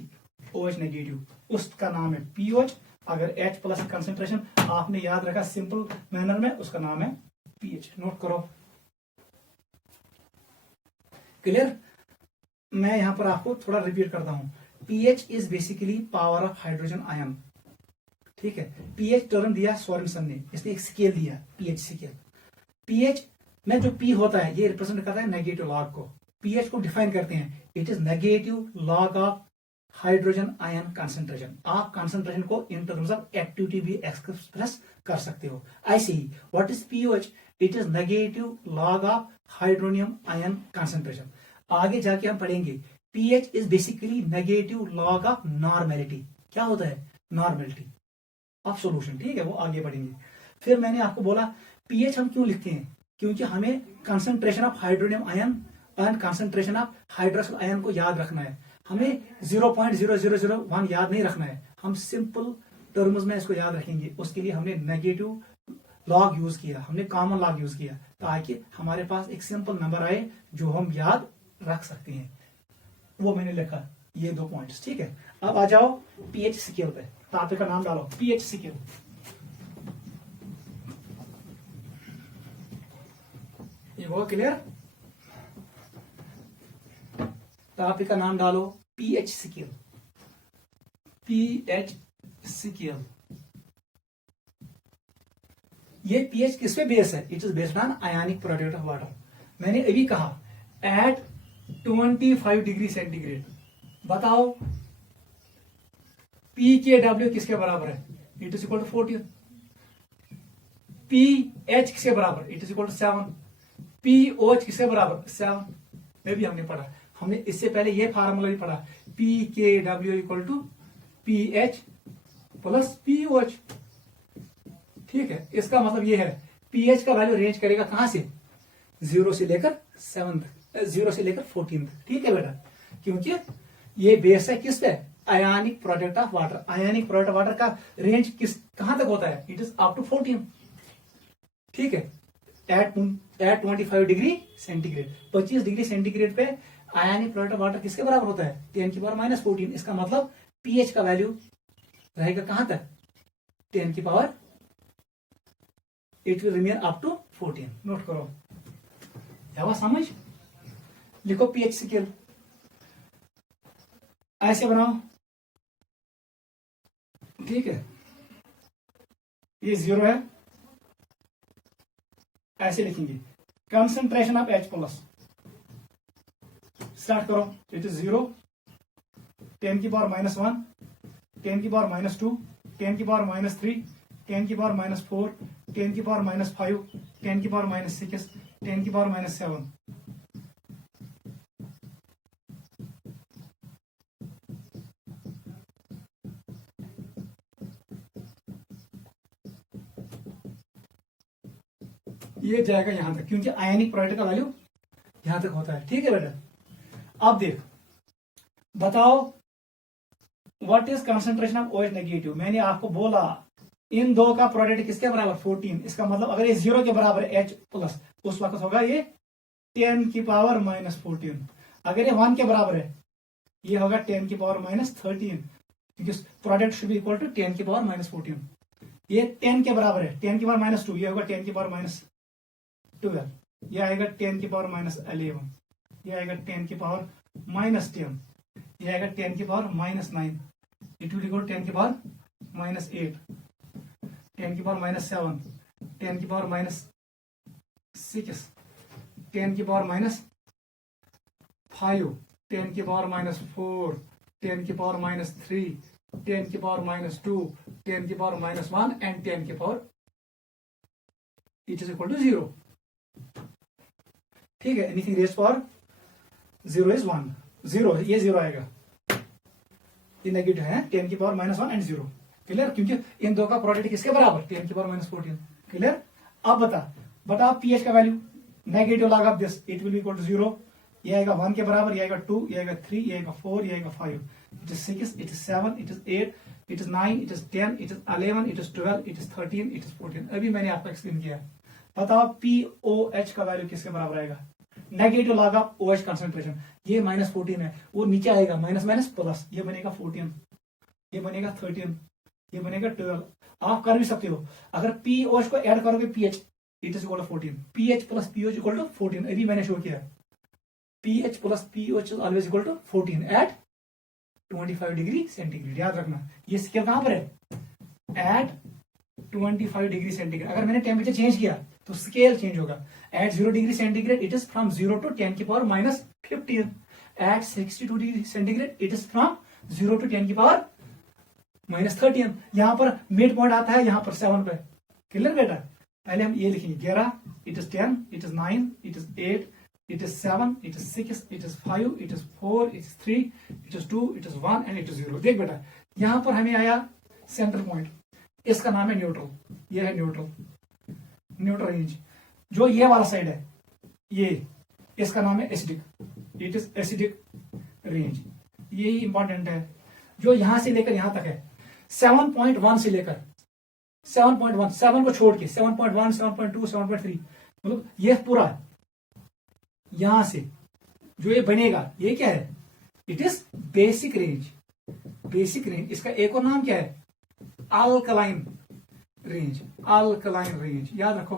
OH negative, उसका नाम है POH। अगर H प्लस कंसंट्रेशन आपने याद रखा सिंपल मैनर में, उसका नाम है pH। नोट करो, क्लियर। मैं यहां पर आपको थोड़ा रिपीट करता हूं। pH is basically power of hydrogen ion, ठीक है। pH टर्म दिया सोरेनसन ने, इसने एक स्केल दिया pH स्केल। pH में जो P होता है ये रिप्रेजेंट करता है नेगेटिव लॉग को। pH को डिफाइन करते हैं, it is negative log of hydrogen ion concentration. आप कंसंट्रेशन को इन टर्म्स ऑफ एक्टिविटी भी एक्सप्रेस कर सकते हो। ऐसे ही what is pOH, it is negative log of hydronium ion concentration. आगे जाके हम पढ़ेंगे pH is basically negative log of normality. क्या होता है, नॉर्मेलिटी ऑफ सॉल्यूशन, ठीक है, वो आगे पढ़ेंगे। फिर मैंने आपको बोला pH हम क्यों लिखते हैं, क्योंकि हमें concentration of hydronium ion and concentration of hydroxyl ion को याद रखना है। हमें 0.0001 याद नहीं रखना है, हम सिंपल टर्म्स में इसको याद रखेंगे। उसके लिए हमने नेगेटिव लॉग यूज किया, हमने कॉमन लॉग यूज किया, ताकि हमारे पास एक सिंपल नंबर आए जो हम याद रख सकते हैं। वो मैंने लिखा ये 2 पॉइंट्स, ठीक है। अब आ जाओ pH स्केल पे, टॉपिक का नाम डालो pH स्केल। ये वो क्लियर, टॉपिक का नाम डालो pH स्केल। pH स्केल, ये pH किस पे बेस है, it is based on ionic product of water. मैंने अभी कहा एट 25 डिग्री सेंटीग्रेड, बताओ pKW किसके बराबर है, it is equal to 14। pH किसके बराबर, it is equal to 7। pOH किसके बराबर, 7। में भी हमने पढ़ा, हमने इससे पहले ये फार्मूला भी पढ़ा, pKW equal to pH plus pOH, ठीक है। इसका मतलब ये है pH का वैल्यू रेंज करेगा कहां से, 0 से लेकर 7 तक, 0 से लेकर 14 तक, ठीक है बेटा। क्योंकि ये बेस है किस पे, ionic product of water. Ionic product of water का रेंज किस कहां तक होता है, इट इज अप टू 14, ठीक है। At 25 degree centigrade, 25 degree centigrade पे आयनिक प्रोडक्ट ऑफ वाटर किसके बराबर होता है, 10⁻⁻14। इसका मतलब pH का वैल्यू रहेगा कहां तक, 10⁻, it will remain up to 14। Note करो, क्या समझ, लिखो pH स्केल, ऐसे बनाओ, ठीक है। ये 0 है, ऐसे लिखेंगे concentration of H plus, start करो, इट इज 0, 10⁻⁻1, 10⁻⁻2, 10⁻⁻3, 10⁻⁻4, 10⁻⁻5, 10⁻⁻6, 10⁻⁻7। ये जाएगा यहां तक, क्योंकि आयनिक प्रोडक्ट का वैल्यू यहां तक होता है, ठीक है बेटा। अब देख, बताओ what is concentration of OH negative. मैंने आपको बोला इन दो का प्रोडक्ट किसके बराबर, 14। इसका मतलब अगर ये 0 के बराबर है H प्लस, उस वक्त होगा ये 10⁻⁻14। अगर ये 1 के बराबर है, ये होगा 10⁻⁻13, क्योंकि product should be equal to 10⁻⁻14। ये 10 के बराबर है, 10⁻⁻2, ये होगा 10⁻12, ये आएगा 10⁻11, ये आएगा 10⁻10, ये आएगा 10⁻9, इट विल इक्वल 10⁻8, 10⁻7, 10⁻6, 10⁻5, 10⁻4, 10 की पावर -3, 10 की पावर -2, 10 की पावर -1 एंड 10 की power it is equal to 0। ठीक है, एनीथिंग रेज पावर 0 इज 1, 0 ये 0 आएगा, ये नेगेटिव है, 10 की पावर -1 एंड 0। क्लियर, क्योंकि इन दो का प्रोडक्ट किसके बराबर, 10 की पावर -14। क्लियर। अब बता पीएच का value, negative log of this, it will be equal to 0। ये आएगा 1 के बराबर, ये आएगा 2, ये आएगा 3, ये आएगा 4, ये आएगा 5, it is 6, it is 7, it is 8, it is 9, it is 10, it is 11, it is 12, it is 13, it is 14। अभी मैंने आपको एक्सप्लेन किया। बताओ पीओएच का वैल्यू किसके बराबर आएगा, negative log of OH concentration, ये -14 है, वो नीचे आएगा माइनस माइनस प्लस, ये बनेगा 14, ये बनेगा 13, ये बनेगा 12। आप कर भी सकते हो, अगर पीओएच को ऐड करोगे pH, it is equal to 14, pH plus pOH equal to 14। अभी मैंने शो किया, pH plus pOH is always equal to 14 at 25 degree centigrade. याद रखना, ये स्केल कहां पर है, एट 25 डिग्री सेंटीग्रेड। अगर मैंने टेम्परेचर चेंज किया तो स्केल चेंज होगा। At 0 degree centigrade it is from 0 to 10 की power -15। At 62 degree centigrade it is from 0 to 10 की पावर -13। यहां पर मिड पॉइंट आता है, यहां पर 7 पे। क्लियर बेटा, पहले हम ये लिखेंगे 11, it is 10, it is 9, it is 8, it is 7, it is 6, it is 5, it is 4, it is 3, it is 2, it is 1 and it is 0। देख बेटा, यहां पर हमें आया सेंटर पॉइंट, इसका नाम है न्यूट्रल, ये है न्यूट्रल रेंज। जो ये वाला साइड है, ये इसका नाम है acidic, it is acidic range. यही इंपॉर्टेंट है। जो यहां से लेकर यहां तक है, 7.1 से लेकर 7.1, 7 को छोड़ के 7.1, 7.2, 7.3, मतलब ये पूरा यहां से जो ये बनेगा, ये क्या है, it is basic range. Basic range, इसका एक और नाम क्या है, अल्कलाइन रेंज, अल्कलाइन रेंज। याद रखो।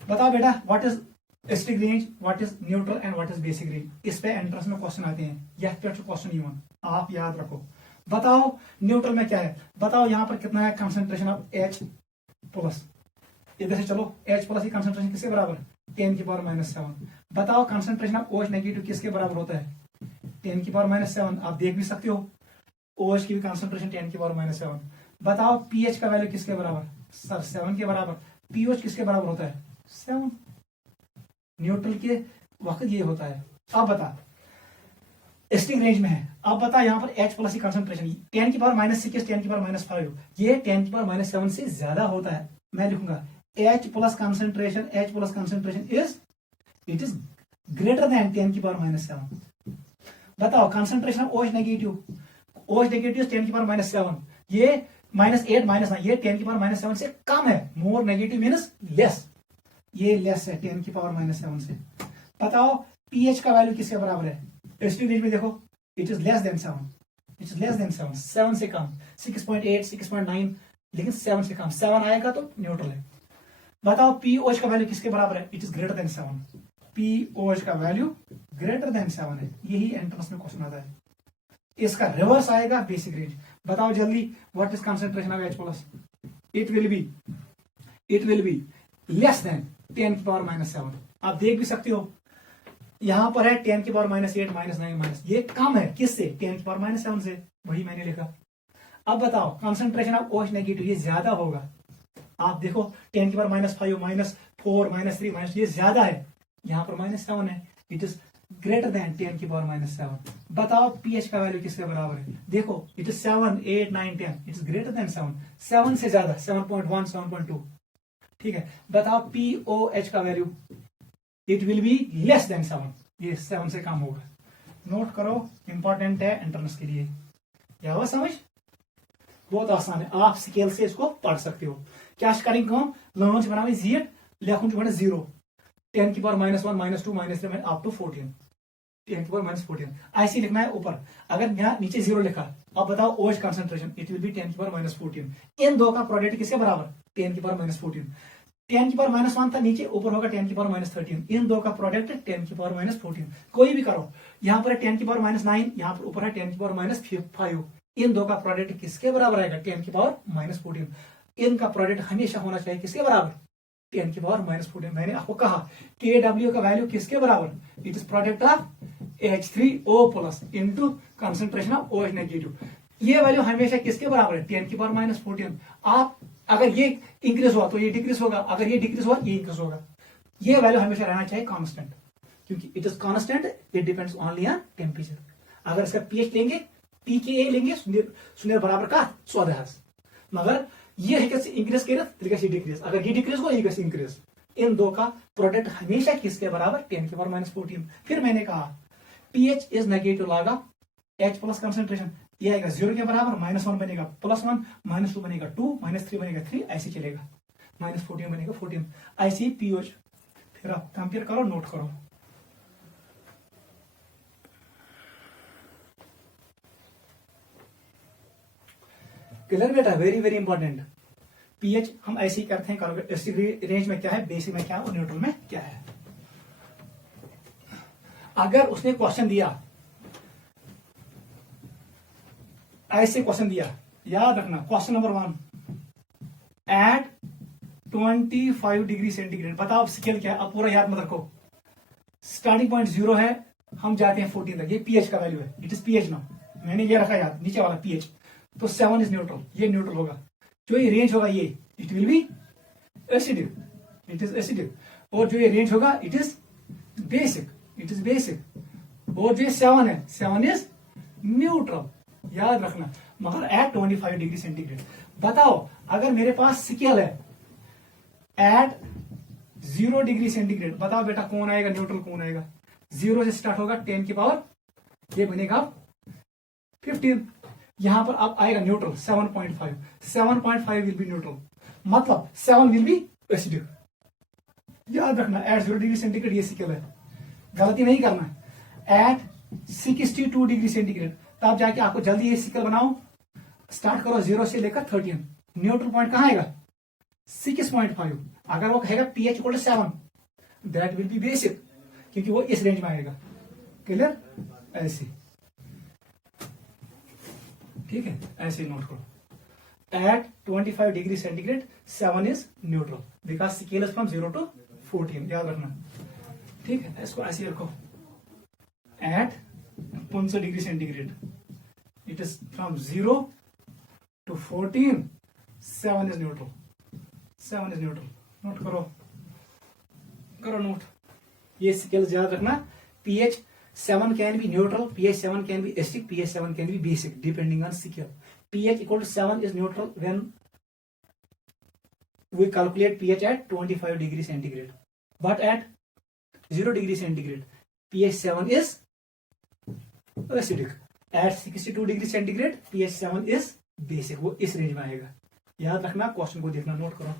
बताओ बेटा, what is acidic range, what is neutral and what is basic range. इस पे एंट्रेंस में क्वेश्चन आते हैं, यह क्वेश्चन यून आप याद रखो। बताओ न्यूट्रल में क्या है, बताओ यहां पर कितना है कंसंट्रेशन ऑफ H प्लस। इधर से चलो, H प्लस की कंसंट्रेशन किसके बराबर, 10 की पावर -7। बताओ कंसंट्रेशन ऑफ OH नेगेटिव किसके बराबर होता है, 10 की पावर -7। आप देख भी सकते हो, OH की भी कंसंट्रेशन 10 की पावर -7। बताओ पीएच का वैल्यू किसके बराबर, सर 7 के बराबर। पीओएच किसके बराबर होता है, 7। न्यूट्रल के वक्त ये होता है। अब बता एसिडिक रेंज में है। अब बता यहाँ पर H प्लस की कंसंट्रेशन 10 की पावर -6, 10 की पावर -5, ये 10 की पावर -7 से ज्यादा होता है। मैं लिखूंगा H plus concentration is it is greater than 10 की पावर -7। बताओ कंसंट्रेशन ऑफ OH नेगेटिव 10 की पावर -7, ये -8 -9, ये 10 की पावर -7 से कम है। मोर नेगेटिव मीन्स लेस, ये लेस है 10 की पावर -7 से। बताओ पीएच का वैल्यू किसके बराबर है, एसिडिक रेंज में देखो, it is less than 7, it is less than 7, 7 से कम, 6.8, 6.9, लेकिन 7 से कम। 7 आएगा तो न्यूट्रल है। बताओ पीओएच का वैल्यू किसके बराबर है, it is greater than 7, pOH का वैल्यू ग्रेटर देन 7 है। यही एंट्रेंस में क्वेश्चन आता है। इसका रिवर्स आएगा बेसिक रेंज। बताओ जल्दी, what is concentration of H plus, it will be less than 10 की पावर -7। आप देख भी सकते हो, यहां पर है 10 की पावर -8, -9, ये कम है किससे, 10 की पावर -7 से। वही मैंने लिखा। अब बताओ कंसंट्रेशन ऑफ OH नेगेटिव, ये ज्यादा होगा। आप देखो 10 की पावर -5, -4, -3, ये ज्यादा है, यहां पर -7 है, इट इज ग्रेटर देन 10 की पावर -7। बताओ पीएच का वैल्यू किसके बराबर है, देखो it is 7, 8, 9, 10, it is greater than 7, 7 से ज्यादा, 7.1, 7.2। ठीक है। बताओ पीओएच का value, it will be less than 7, ये 7 से कम होगा। नोट करो, इंपॉर्टेंट है एंट्रेंस के लिए। क्या हुआ समझ, बहुत आसान है, आप स्केल से इसको पढ़ सकते हो। क्या करेंगे कम, लॉन्च बनावे जीट, लेखुन 0, 10 की पावर -1, -2, -3 अप टू 14, 10 की पावर -14 ऐसे लिखना है ऊपर। अगर यहाँ नीचे 0 लिखा, अब बताओ OH concentration, it will B 10 की पावर -14। इन दो का प्रोडक्ट किसके बराबर, 10 की पावर -14। 10 की पावर -1 था नीचे, ऊपर होगा 10 की पावर -13। इन दो का प्रोडक्ट 10 की पावर -14। कोई भी करो, यहाँ पर है 10 की पावर -9, यहाँ पर ऊपर है 10 की पावर -5। इन दो का प्रोडक्ट किसके बराबर आएगा, 10 की पावर -14। इनका प्रोडक्ट हमेशा होना चाहिए किसके बराबर, 10 की पावर -14। मैंने आपको कहा KW का वैल्यू किसके बराबर, it is product of H3O+ into concentration of OH negative. ये वैल्यू हमेशा किसके बराबर है? 10⁻⁻14। आप अगर ये इंक्रीज हुआ तो ये डिक्रीज होगा, अगर ये डिक्रीज हुआ ये इंक्रीज होगा। ये वैल्यू हमेशा रहना चाहिए कांस्टेंट, क्योंकि it is constant, it depends only on temperature. अगर इसका pH लेंगे, pKa लेंगे, सुनेर बराबर का 14, मगर ये इंक्रीज कर डिक्रीज, अगर ये डिक्रीज हो ये इंक्रीज। इन दो का प्रोडक्ट हमेशा किसके बराबर? 10⁻⁻14। फिर मैंने कहा pH इज नेगेटिव लागा H+ कंसंट्रेशन, ये आएगा 0 के बराबर, -1 बनेगा +1, -2 बनेगा 2, -3 बनेगा 3, ऐसे चलेगा, -14 बनेगा 14, ऐसे ही pH। फिर आप कंपेयर करो, नोट करो। क्लियर बेटा? Very very important. pH हम ऐसे ही करते हैं, करोगे एसिड रेंज में क्या है, बेसिक में क्या है और न्यूट्रल में क्या है। अगर उसने क्वेश्चन दिया, ऐसे क्वेश्चन दिया, याद रखना, question number 1 at 25 degree centigrade, बताओ स्केल क्या है? अब पूरा याद मत रखो, स्टार्टिंग पॉइंट 0 है, हम जाते हैं 14 तक, ये pH का वैल्यू है, इट इज pH ना, मैंने ये रखा याद, नीचे वाला pH, तो 7 इज न्यूट्रल, ये न्यूट्रल होगा। जो ये रेंज होगा ये it will B acidic, it is acidic, और जो ये रेंज होगा it is basic, it is basic, और जो 7 है 7 इज न्यूट्रल, याद रखना, मगर एट 25 डिग्री सेंटीग्रेड। बताओ अगर मेरे पास स्केल है एट 0 डिग्री सेंटीग्रेड, बताओ बेटा कौन आएगा न्यूट्रल, कौन आएगा? 0 से स्टार्ट होगा 10 की पावर, ये बनेगा 15, यहां पर अब आएगा न्यूट्रल 7.5, 7.5 विल बी न्यूट्रल, मतलब 7 विल बी एसिडिक। याद रखना एट 0 डिग्री सेंटीग्रेड ये स्केल है, गलती नहीं करना। एट 62 डिग्री सेंटीग्रेड, तब जाके आपको जल्दी ये स्केल बनाओ, स्टार्ट करो 0 से लेकर 13, न्यूट्रल पॉइंट कहां आएगा? 6.5। अगर वो कहेगा pH = 7, that will be basic, क्योंकि वो इस रेंज में आएगा। क्लियर? ऐसे, ठीक है, ऐसे नोट करो। At 25 degree centigrade 7 is neutral, because scale is from 0 to 14, याद रखना, ठीक है, इसको ऐसे रखो। At 500 degree centigrade it is from 0 to 14, 7 is neutral, 7 is neutral, note करो, करो नोट, ये स्केल याद रखना। pH 7 can be neutral, pH 7 can be acidic, pH 7 can be basic, depending on scale. pH = 7 is neutral when we calculate pH at 25 degree centigrade, but at 0 degree centigrade pH 7 is acidic, at 62 degree centigrade pH 7 is basic, वो इस range में आएगा। याद रखना, question को देखना, note करो।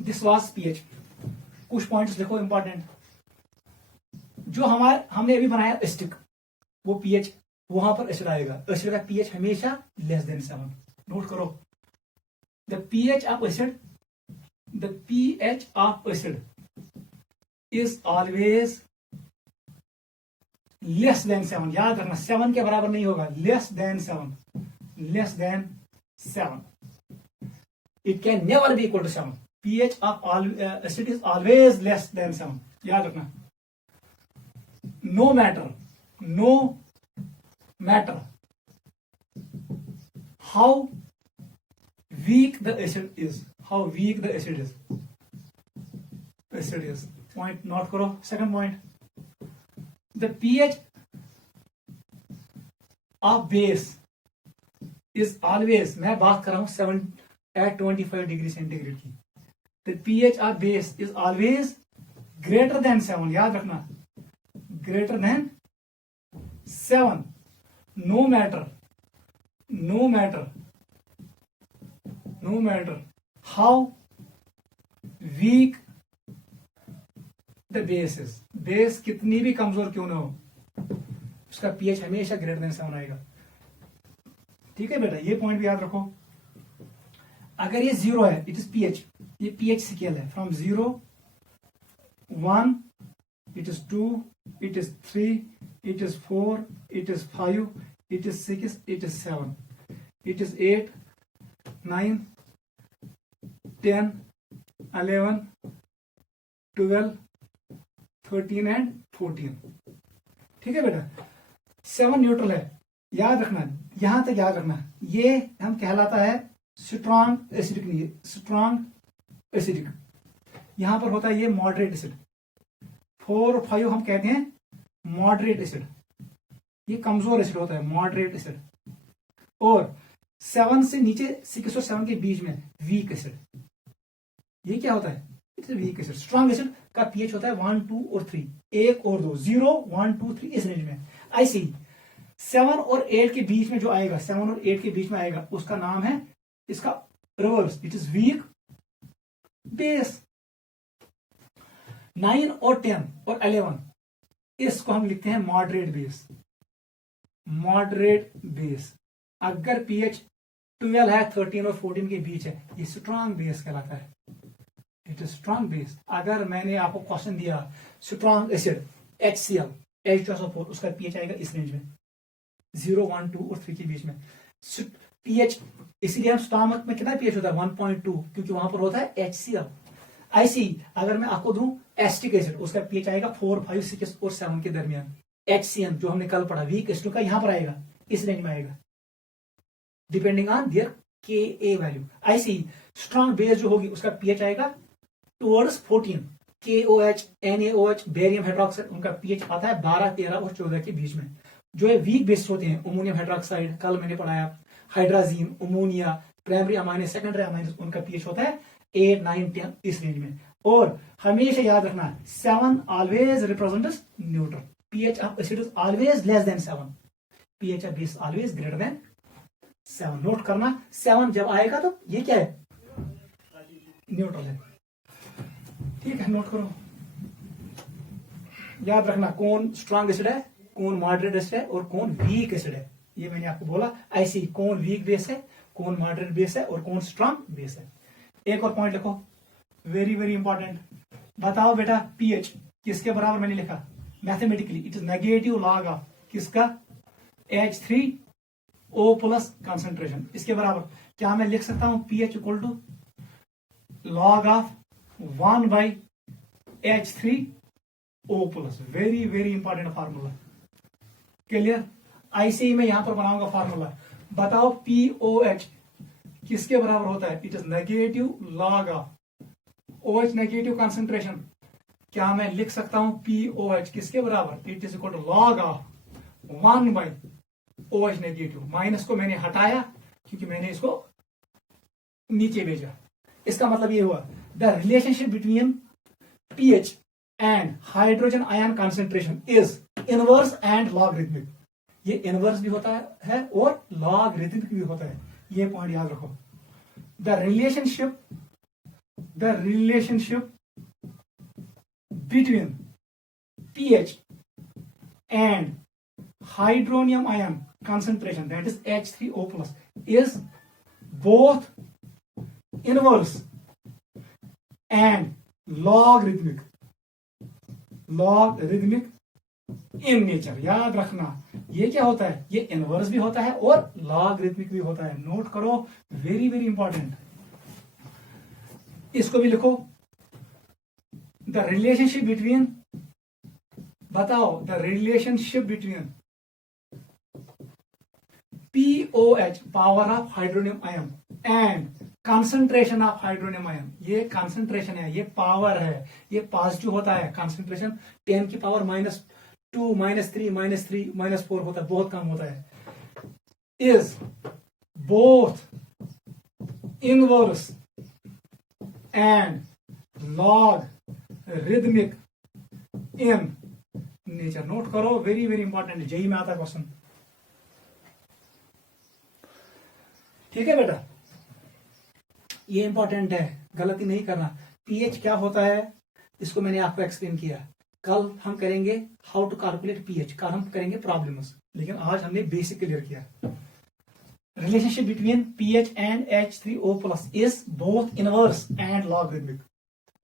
This was pH, कुछ पॉइंट्स देखो इंपॉर्टेंट, जो हमने अभी बनाया एसिडिक, वो pH वहां पर एसिड आएगा, एसिड का pH हमेशा लेस देन 7, नोट करो। The pH of acid, the pH of acid is always less than 7, याद रखना, 7 के बराबर नहीं होगा, less than 7, less than 7, it can never be equal to 7। pH of acid is always less than 7, याद रखना। no matter how weak the acid is, point note करो। Second point, the pH of base is always, मैं बात कर रहा हूं 7 at 25 degree centigrade की, the pH of base is always greater than 7, याद रखना, greater than 7, no matter how weak the base is, base कितनी भी कमजोर क्यों ना हो, उसका pH हमेशा greater than 7 आएगा। ठीक है बेटा, ये पॉइंट भी याद रखो। अगर ये 0 है, इट इज pH, ये pH स्केल है, from 0, 1 it is 2, it is 3, it is 4, it is 5, it is 6, it is 7, it is 8, 9, 10 11, 12, 13 and 14। ठीक है बेटा, 7 न्यूट्रल है। याद रखना, यहां तक याद रखना, ये हम कहलाता है स्ट्रॉन्ग एसिडिक, नहीं स्ट्रॉन्ग एसिडिक। यहां पर होता है ये मॉडरेट एसिड। 4 और 5 हम कहते हैं मॉडरेट एसिड, ये कमजोर एसिड होता है, मॉडरेट एसिड। और 7 से नीचे 6 और 7 के बीच में वीक एसिड, ये क्या होता है, it's weak acid. Strong acid का पीएच होता है 1, 2 और 3, 1 और 2, 0, 1, 2, 3 इस रेंज में। ऐसे 7 और 8 के बीच में जो आएगा, 7 और 8 के बीच में आएगा, उसका नाम है, इसका reverse, it is weak base. 9 और 10 और 11 इसको हम लिखते हैं मॉडरेट बेस, मॉडरेट बेस। अगर पीएच 12 है, 13 और 14 के बीच है, ये स्ट्रॉन्ग बेस कहलाता है, इट इज स्ट्रॉन्ग बेस। अगर मैंने आपको क्वेश्चन दिया स्ट्रॉन्ग एसिड HCl, H2SO4, उसका पीएच आएगा इस रेंज में, 0, 1, 2 और 3 के बीच में। पीएच, इसीलिए हम स्टमक में कितना पीएच होता है 1.2, क्योंकि वहां पर होता है HCl। ऐसी अगर मैं आपको दूं एस्टिक एसिड, उसका पीएच आएगा 4, 5, 6 और 7 के दरमियान। HCN जो हमने कल पढ़ा, वीक एसिड का यहां पर आएगा, इस रेंज में आएगा, depending on their Ka value. ऐसी स्ट्रॉन्ग बेस जो होगी उसका पीएच आएगा towards 14। KOH, NaOH, barium hydroxide, उनका पीएच आता है 12, 13 और 14 के बीच में। जो है वीक बेस होते हैं, अमोनियम हाइड्रोक्साइड कल मैंने पढ़ाया, हाइड्राजीन, अमोनिया, प्राइमरी अमाइनस, सेकेंडरी अमाइनस, उनका पीएच होता है 8, 9, 10 इस रेंज में। और हमेशा याद रखना 7 always represents neutral, pH of acid is always less than 7, pH of base always greater than 7। Note करना, 7 जब आएगा तो ये क्या है, न्यूट्रल है। ठीक है, नोट करो, याद रखना कौन स्ट्रॉन्ग एसिड है, कौन मॉडरेट एसिड है और कौन वीक एसिड है, ये मैंने आपको बोला। ऐसी कौन वीक बेस है, कौन मॉडरेट बेस है और कौन स्ट्रॉन्ग बेस है। एक और पॉइंट लिखो, वेरी वेरी इंपॉर्टेंट। बताओ बेटा पीएच किसके बराबर मैंने लिखा mathematically, it is negative log of किसका, H3O प्लस कंसंट्रेशन, इसके बराबर। क्या मैं लिख सकता हूं pH equal to log of 1/H3O plus, very very important formula. Clear, ऐसे ही मैं यहां पर बनाऊंगा फार्मूला। बताओ POH किसके बराबर होता है, it is negative log of OH, negative concentration. क्या मैं लिख सकता हूं POH किसके बराबर, it is equal to log of 1/OH negative. Minus को मैंने हटाया क्योंकि मैंने इसको नीचे भेजा। इसका मतलब ये हुआ the relationship between pH and hydrogen ion concentration is inverse and logarithmic. ये इनवर्स भी होता है और लॉगरिथमिक भी होता है, ये पॉइंट याद रखो। The relationship between pH and hydronium ion concentration, that is H3O plus, is both inverse and logarithmic in nature। याद रखना ये क्या होता है, ये इनवर्स भी होता है और लॉगरिथमिक भी होता है। नोट करो, वेरी वेरी इंपॉर्टेंट। इसको भी लिखो, द रिलेशनशिप बिटवीन, बताओ the relationship between POH power of hydronium ion and concentration of hydronium ion. ये कंसंट्रेशन है, ये पावर है, ये पॉजिटिव होता है कंसंट्रेशन, 10 की पावर -2, -3, -3, -4 होता है, बहुत कम होता है। Is both inverse and logarithmic in nature. Note करो, वेरी वेरी इंपॉर्टेंट, जेई में आता है क्वेश्चन। ठीक है बेटा, ये इंपॉर्टेंट है, गलती नहीं करना। पीएच क्या होता है इसको मैंने आपको एक्सप्लेन किया। कल हम करेंगे हाउ टू कैलकुलेट पीएच, कल हम करेंगे प्रॉब्लम्स, लेकिन आज हमने बेसिक क्लियर किया। Relationship between pH and H3O plus is both inverse and logarithmic.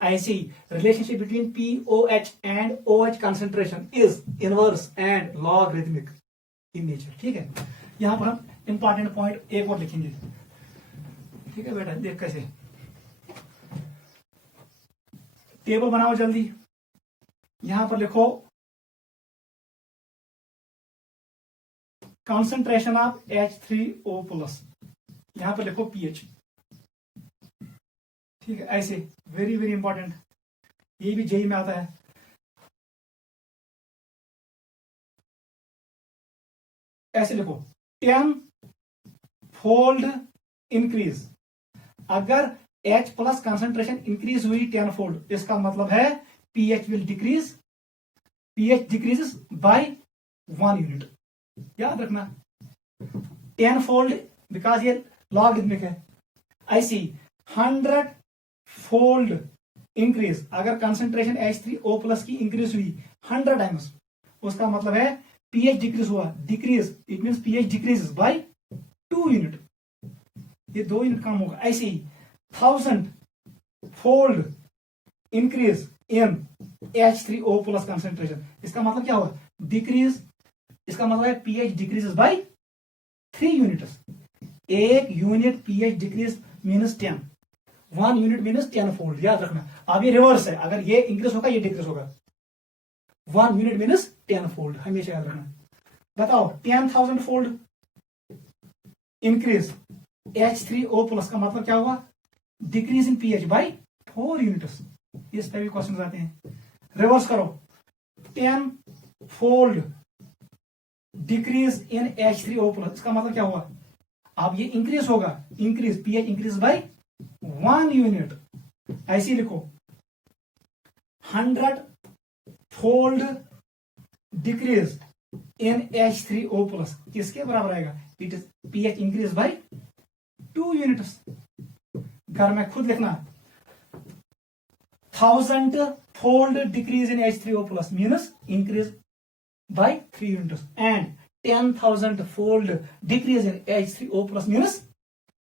ऐसी relationship between POH and OH concentration is inverse and logarithmic in nature. ठीक है, यहां पर हम इंपॉर्टेंट पॉइंट एक और लिखेंगे। ठीक है बेटा, देख कैसे, टेबल बनाओ जल्दी। यहां पर लिखो कॉन्सेंट्रेशन ऑफ H3O+, यहां पर लिखो pH। ठीक है, ऐसे वेरी वेरी इंपॉर्टेंट, ये भी जेई में आता है। ऐसे लिखो 10 फोल्ड इंक्रीज। अगर H+ कंसंट्रेशन इंक्रीज हुई 10 फोल्ड, इसका मतलब है pH will decrease, pH decreases by 1 unit. याद रखना 10 फोल्ड, बिकॉज ये लॉगरिथमिक है। ऐसी 100 फोल्ड इंक्रीज, अगर कंसंट्रेशन H3O+ की इंक्रीज हुई 100 टाइम्स, उसका मतलब है pH डिक्रीज हुआ, decrease it means pH decreases by 2 unit, ये 2 यूनिट कम होगा। ऐसे ही 1000 फोल्ड इंक्रीज इन H3O+ कंसंट्रेशन, इसका मतलब क्या हुआ, डिक्रीज, इसका मतलब है pH decreases by 3 units. 1 unit pH decrease मीनस 10, 1 unit मीनस 10 fold, याद रखना। अब ये रिवर्स है, अगर ये इंक्रीज होगा ये डिक्रीज होगा, 1 यूनिट मीनस 10 फोल्ड, हमेशा याद रखना। बताओ 10,000 फोल्ड इंक्रीज H3O+ का मतलब क्या हुआ, decrease in pH by 4 units. इस पे भी क्वेश्चन आते हैं। रिवर्स करो, 10 फोल्ड डिक्रीज इन H3O+, इसका मतलब क्या हुआ, अब ये इंक्रीज होगा, increase pH increase by 1 unit. ऐसे लिखो 100 फोल्ड डिक्रीज इन H3O+, किसके बराबर आएगा, it is pH increase by 2 units. घर में खुद लिखना 1000 fold decrease in H3O+ मीनस increase by 3 units, and 10,000 fold decrease in H3O+ minus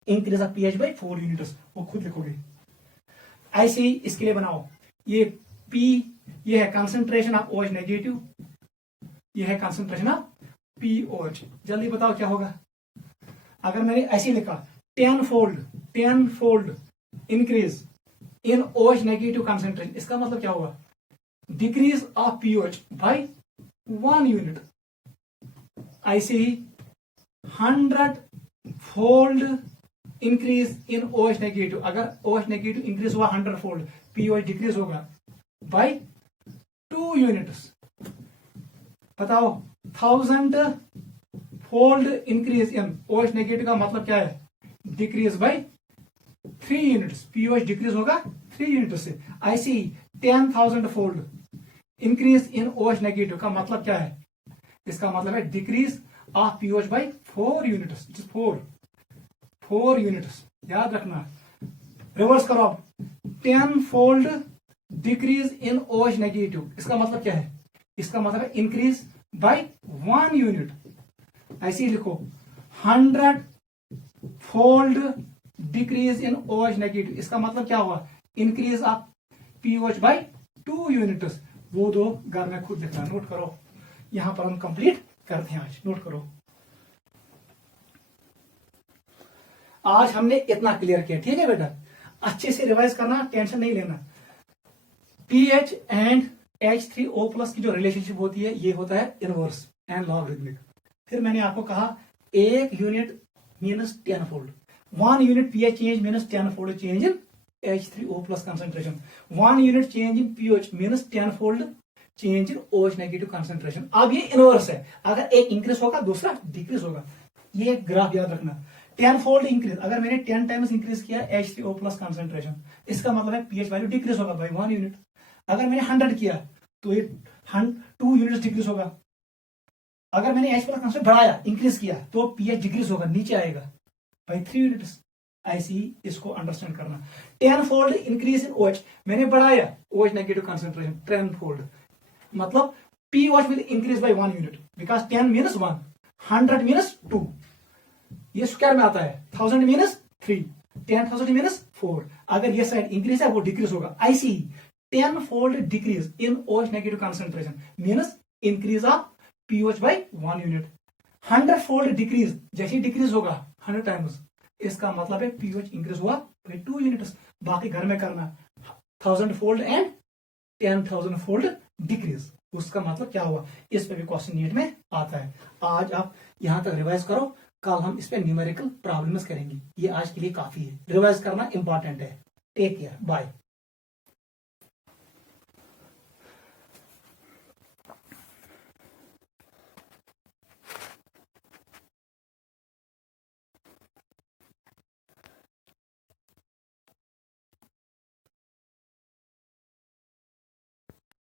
increase of pH by 4 units, वो खुद लिखोगे। ऐसे ही इसके लिए बनाओ, ये P, ये है कंसंट्रेशन ऑफ OH नेगेटिव, ये है कंसंट्रेशन ऑफ POH। जल्दी बताओ क्या होगा, अगर मैंने ऐसे लिखा 10 fold increase in OH negative concentration, इसका मतलब क्या हुआ, decrease of POH by 1 unit. ऐसे ही 100 fold increase in OH negative, अगर OH नेगेटिव इंक्रीज हुआ 100 फोल्ड, POH डिक्रीज होगा बाय 2 यूनिट्स। बताओ 1000 fold increase in OH negative का मतलब क्या है, decrease by 3 units, POH decrease होगा 3 यूनिट से। ऐसे ही 10,000 fold increase in OH negative का मतलब क्या है, इसका मतलब है decrease of POH by 4 units, it is 4 units, याद रखना। रिवर्स करो, 10 fold decrease in OH negative, इसका मतलब क्या है, इसका मतलब है इंक्रीज बाय 1 यूनिट। ऐसे ही लिखो 100 fold decrease in OH negative, इसका मतलब क्या हुआ, increase of POH by 2 units. वो दो घर में खुद लिखना, नोट करो। यहां पर हम कंप्लीट करते हैं आज, नोट करो। आज हमने इतना क्लियर किया, ठीक है बेटा, अच्छे से रिवाइज करना, टेंशन नहीं लेना। pH एंड H3O+ की जो रिलेशनशिप होती है, ये होता है इनवर्स एंड लॉगरिथमिक। फिर मैंने आपको कहा 1 unit मीनस 10 fold, 1 unit pH change मीनस 10 fold change in H3O+ concentration, 1 unit change in pH minus 10 fold change in OH negative concentration। अब ये इनवर्स है, अगर एक इंक्रीज होगा दूसरा डिक्रीज होगा, ये ग्राफ याद रखना। 10 फोल्ड इंक्रीज, अगर मैंने 10 टाइम्स इंक्रीज किया H3O+ कंसंट्रेशन, इसका मतलब है pH वैल्यू डिक्रीज होगा बाय 1 यूनिट। अगर मैंने 100 किया तो ये 2 यूनिट डिक्रीज होगा। अगर मैंने H+ कंसंट्रेशन बढ़ाया, इंक्रीज किया, तो pH डिक्रीज होगा, नीचे आएगा बाय 3 यूनिट्स। ऐसी इसको अंडरस्टैंड करना। 10 फोल्ड इंक्रीज इन OH, मैंने बढ़ाया OH नेगेटिव कंसंट्रेशन 10 फोल्ड, मतलब POH will increase by 1 unit, because 10 मीनस 1, 100 मीनस 2, ये स्क्वायर में आता है, 1000 मीनस 3, 10,000 मीनस 4। अगर ये साइड इंक्रीज है वो डिक्रीज होगा। ऐसी 10 fold decrease in OH negative concentration means increase of POH by 1 unit. 100 fold decrease, जैसे ही डिक्रीज होगा 100 टाइम्स, इसका मतलब है POH इंक्रीज हुआ बाय 2 यूनिट्स। बाकी घर में करना 1000 फोल्ड एंड 10,000 फोल्ड डिक्रीज। उसका मतलब क्या हुआ, इस पे भी क्वेश्चन नीट में आता है। आज आप यहां तक रिवाइज करो, कल हम इस पे न्यूमेरिकल प्रॉब्लम्स करेंगे। ये आज के लिए काफी है, रिवाइज करना इंपॉर्टेंट है। Take care, bye.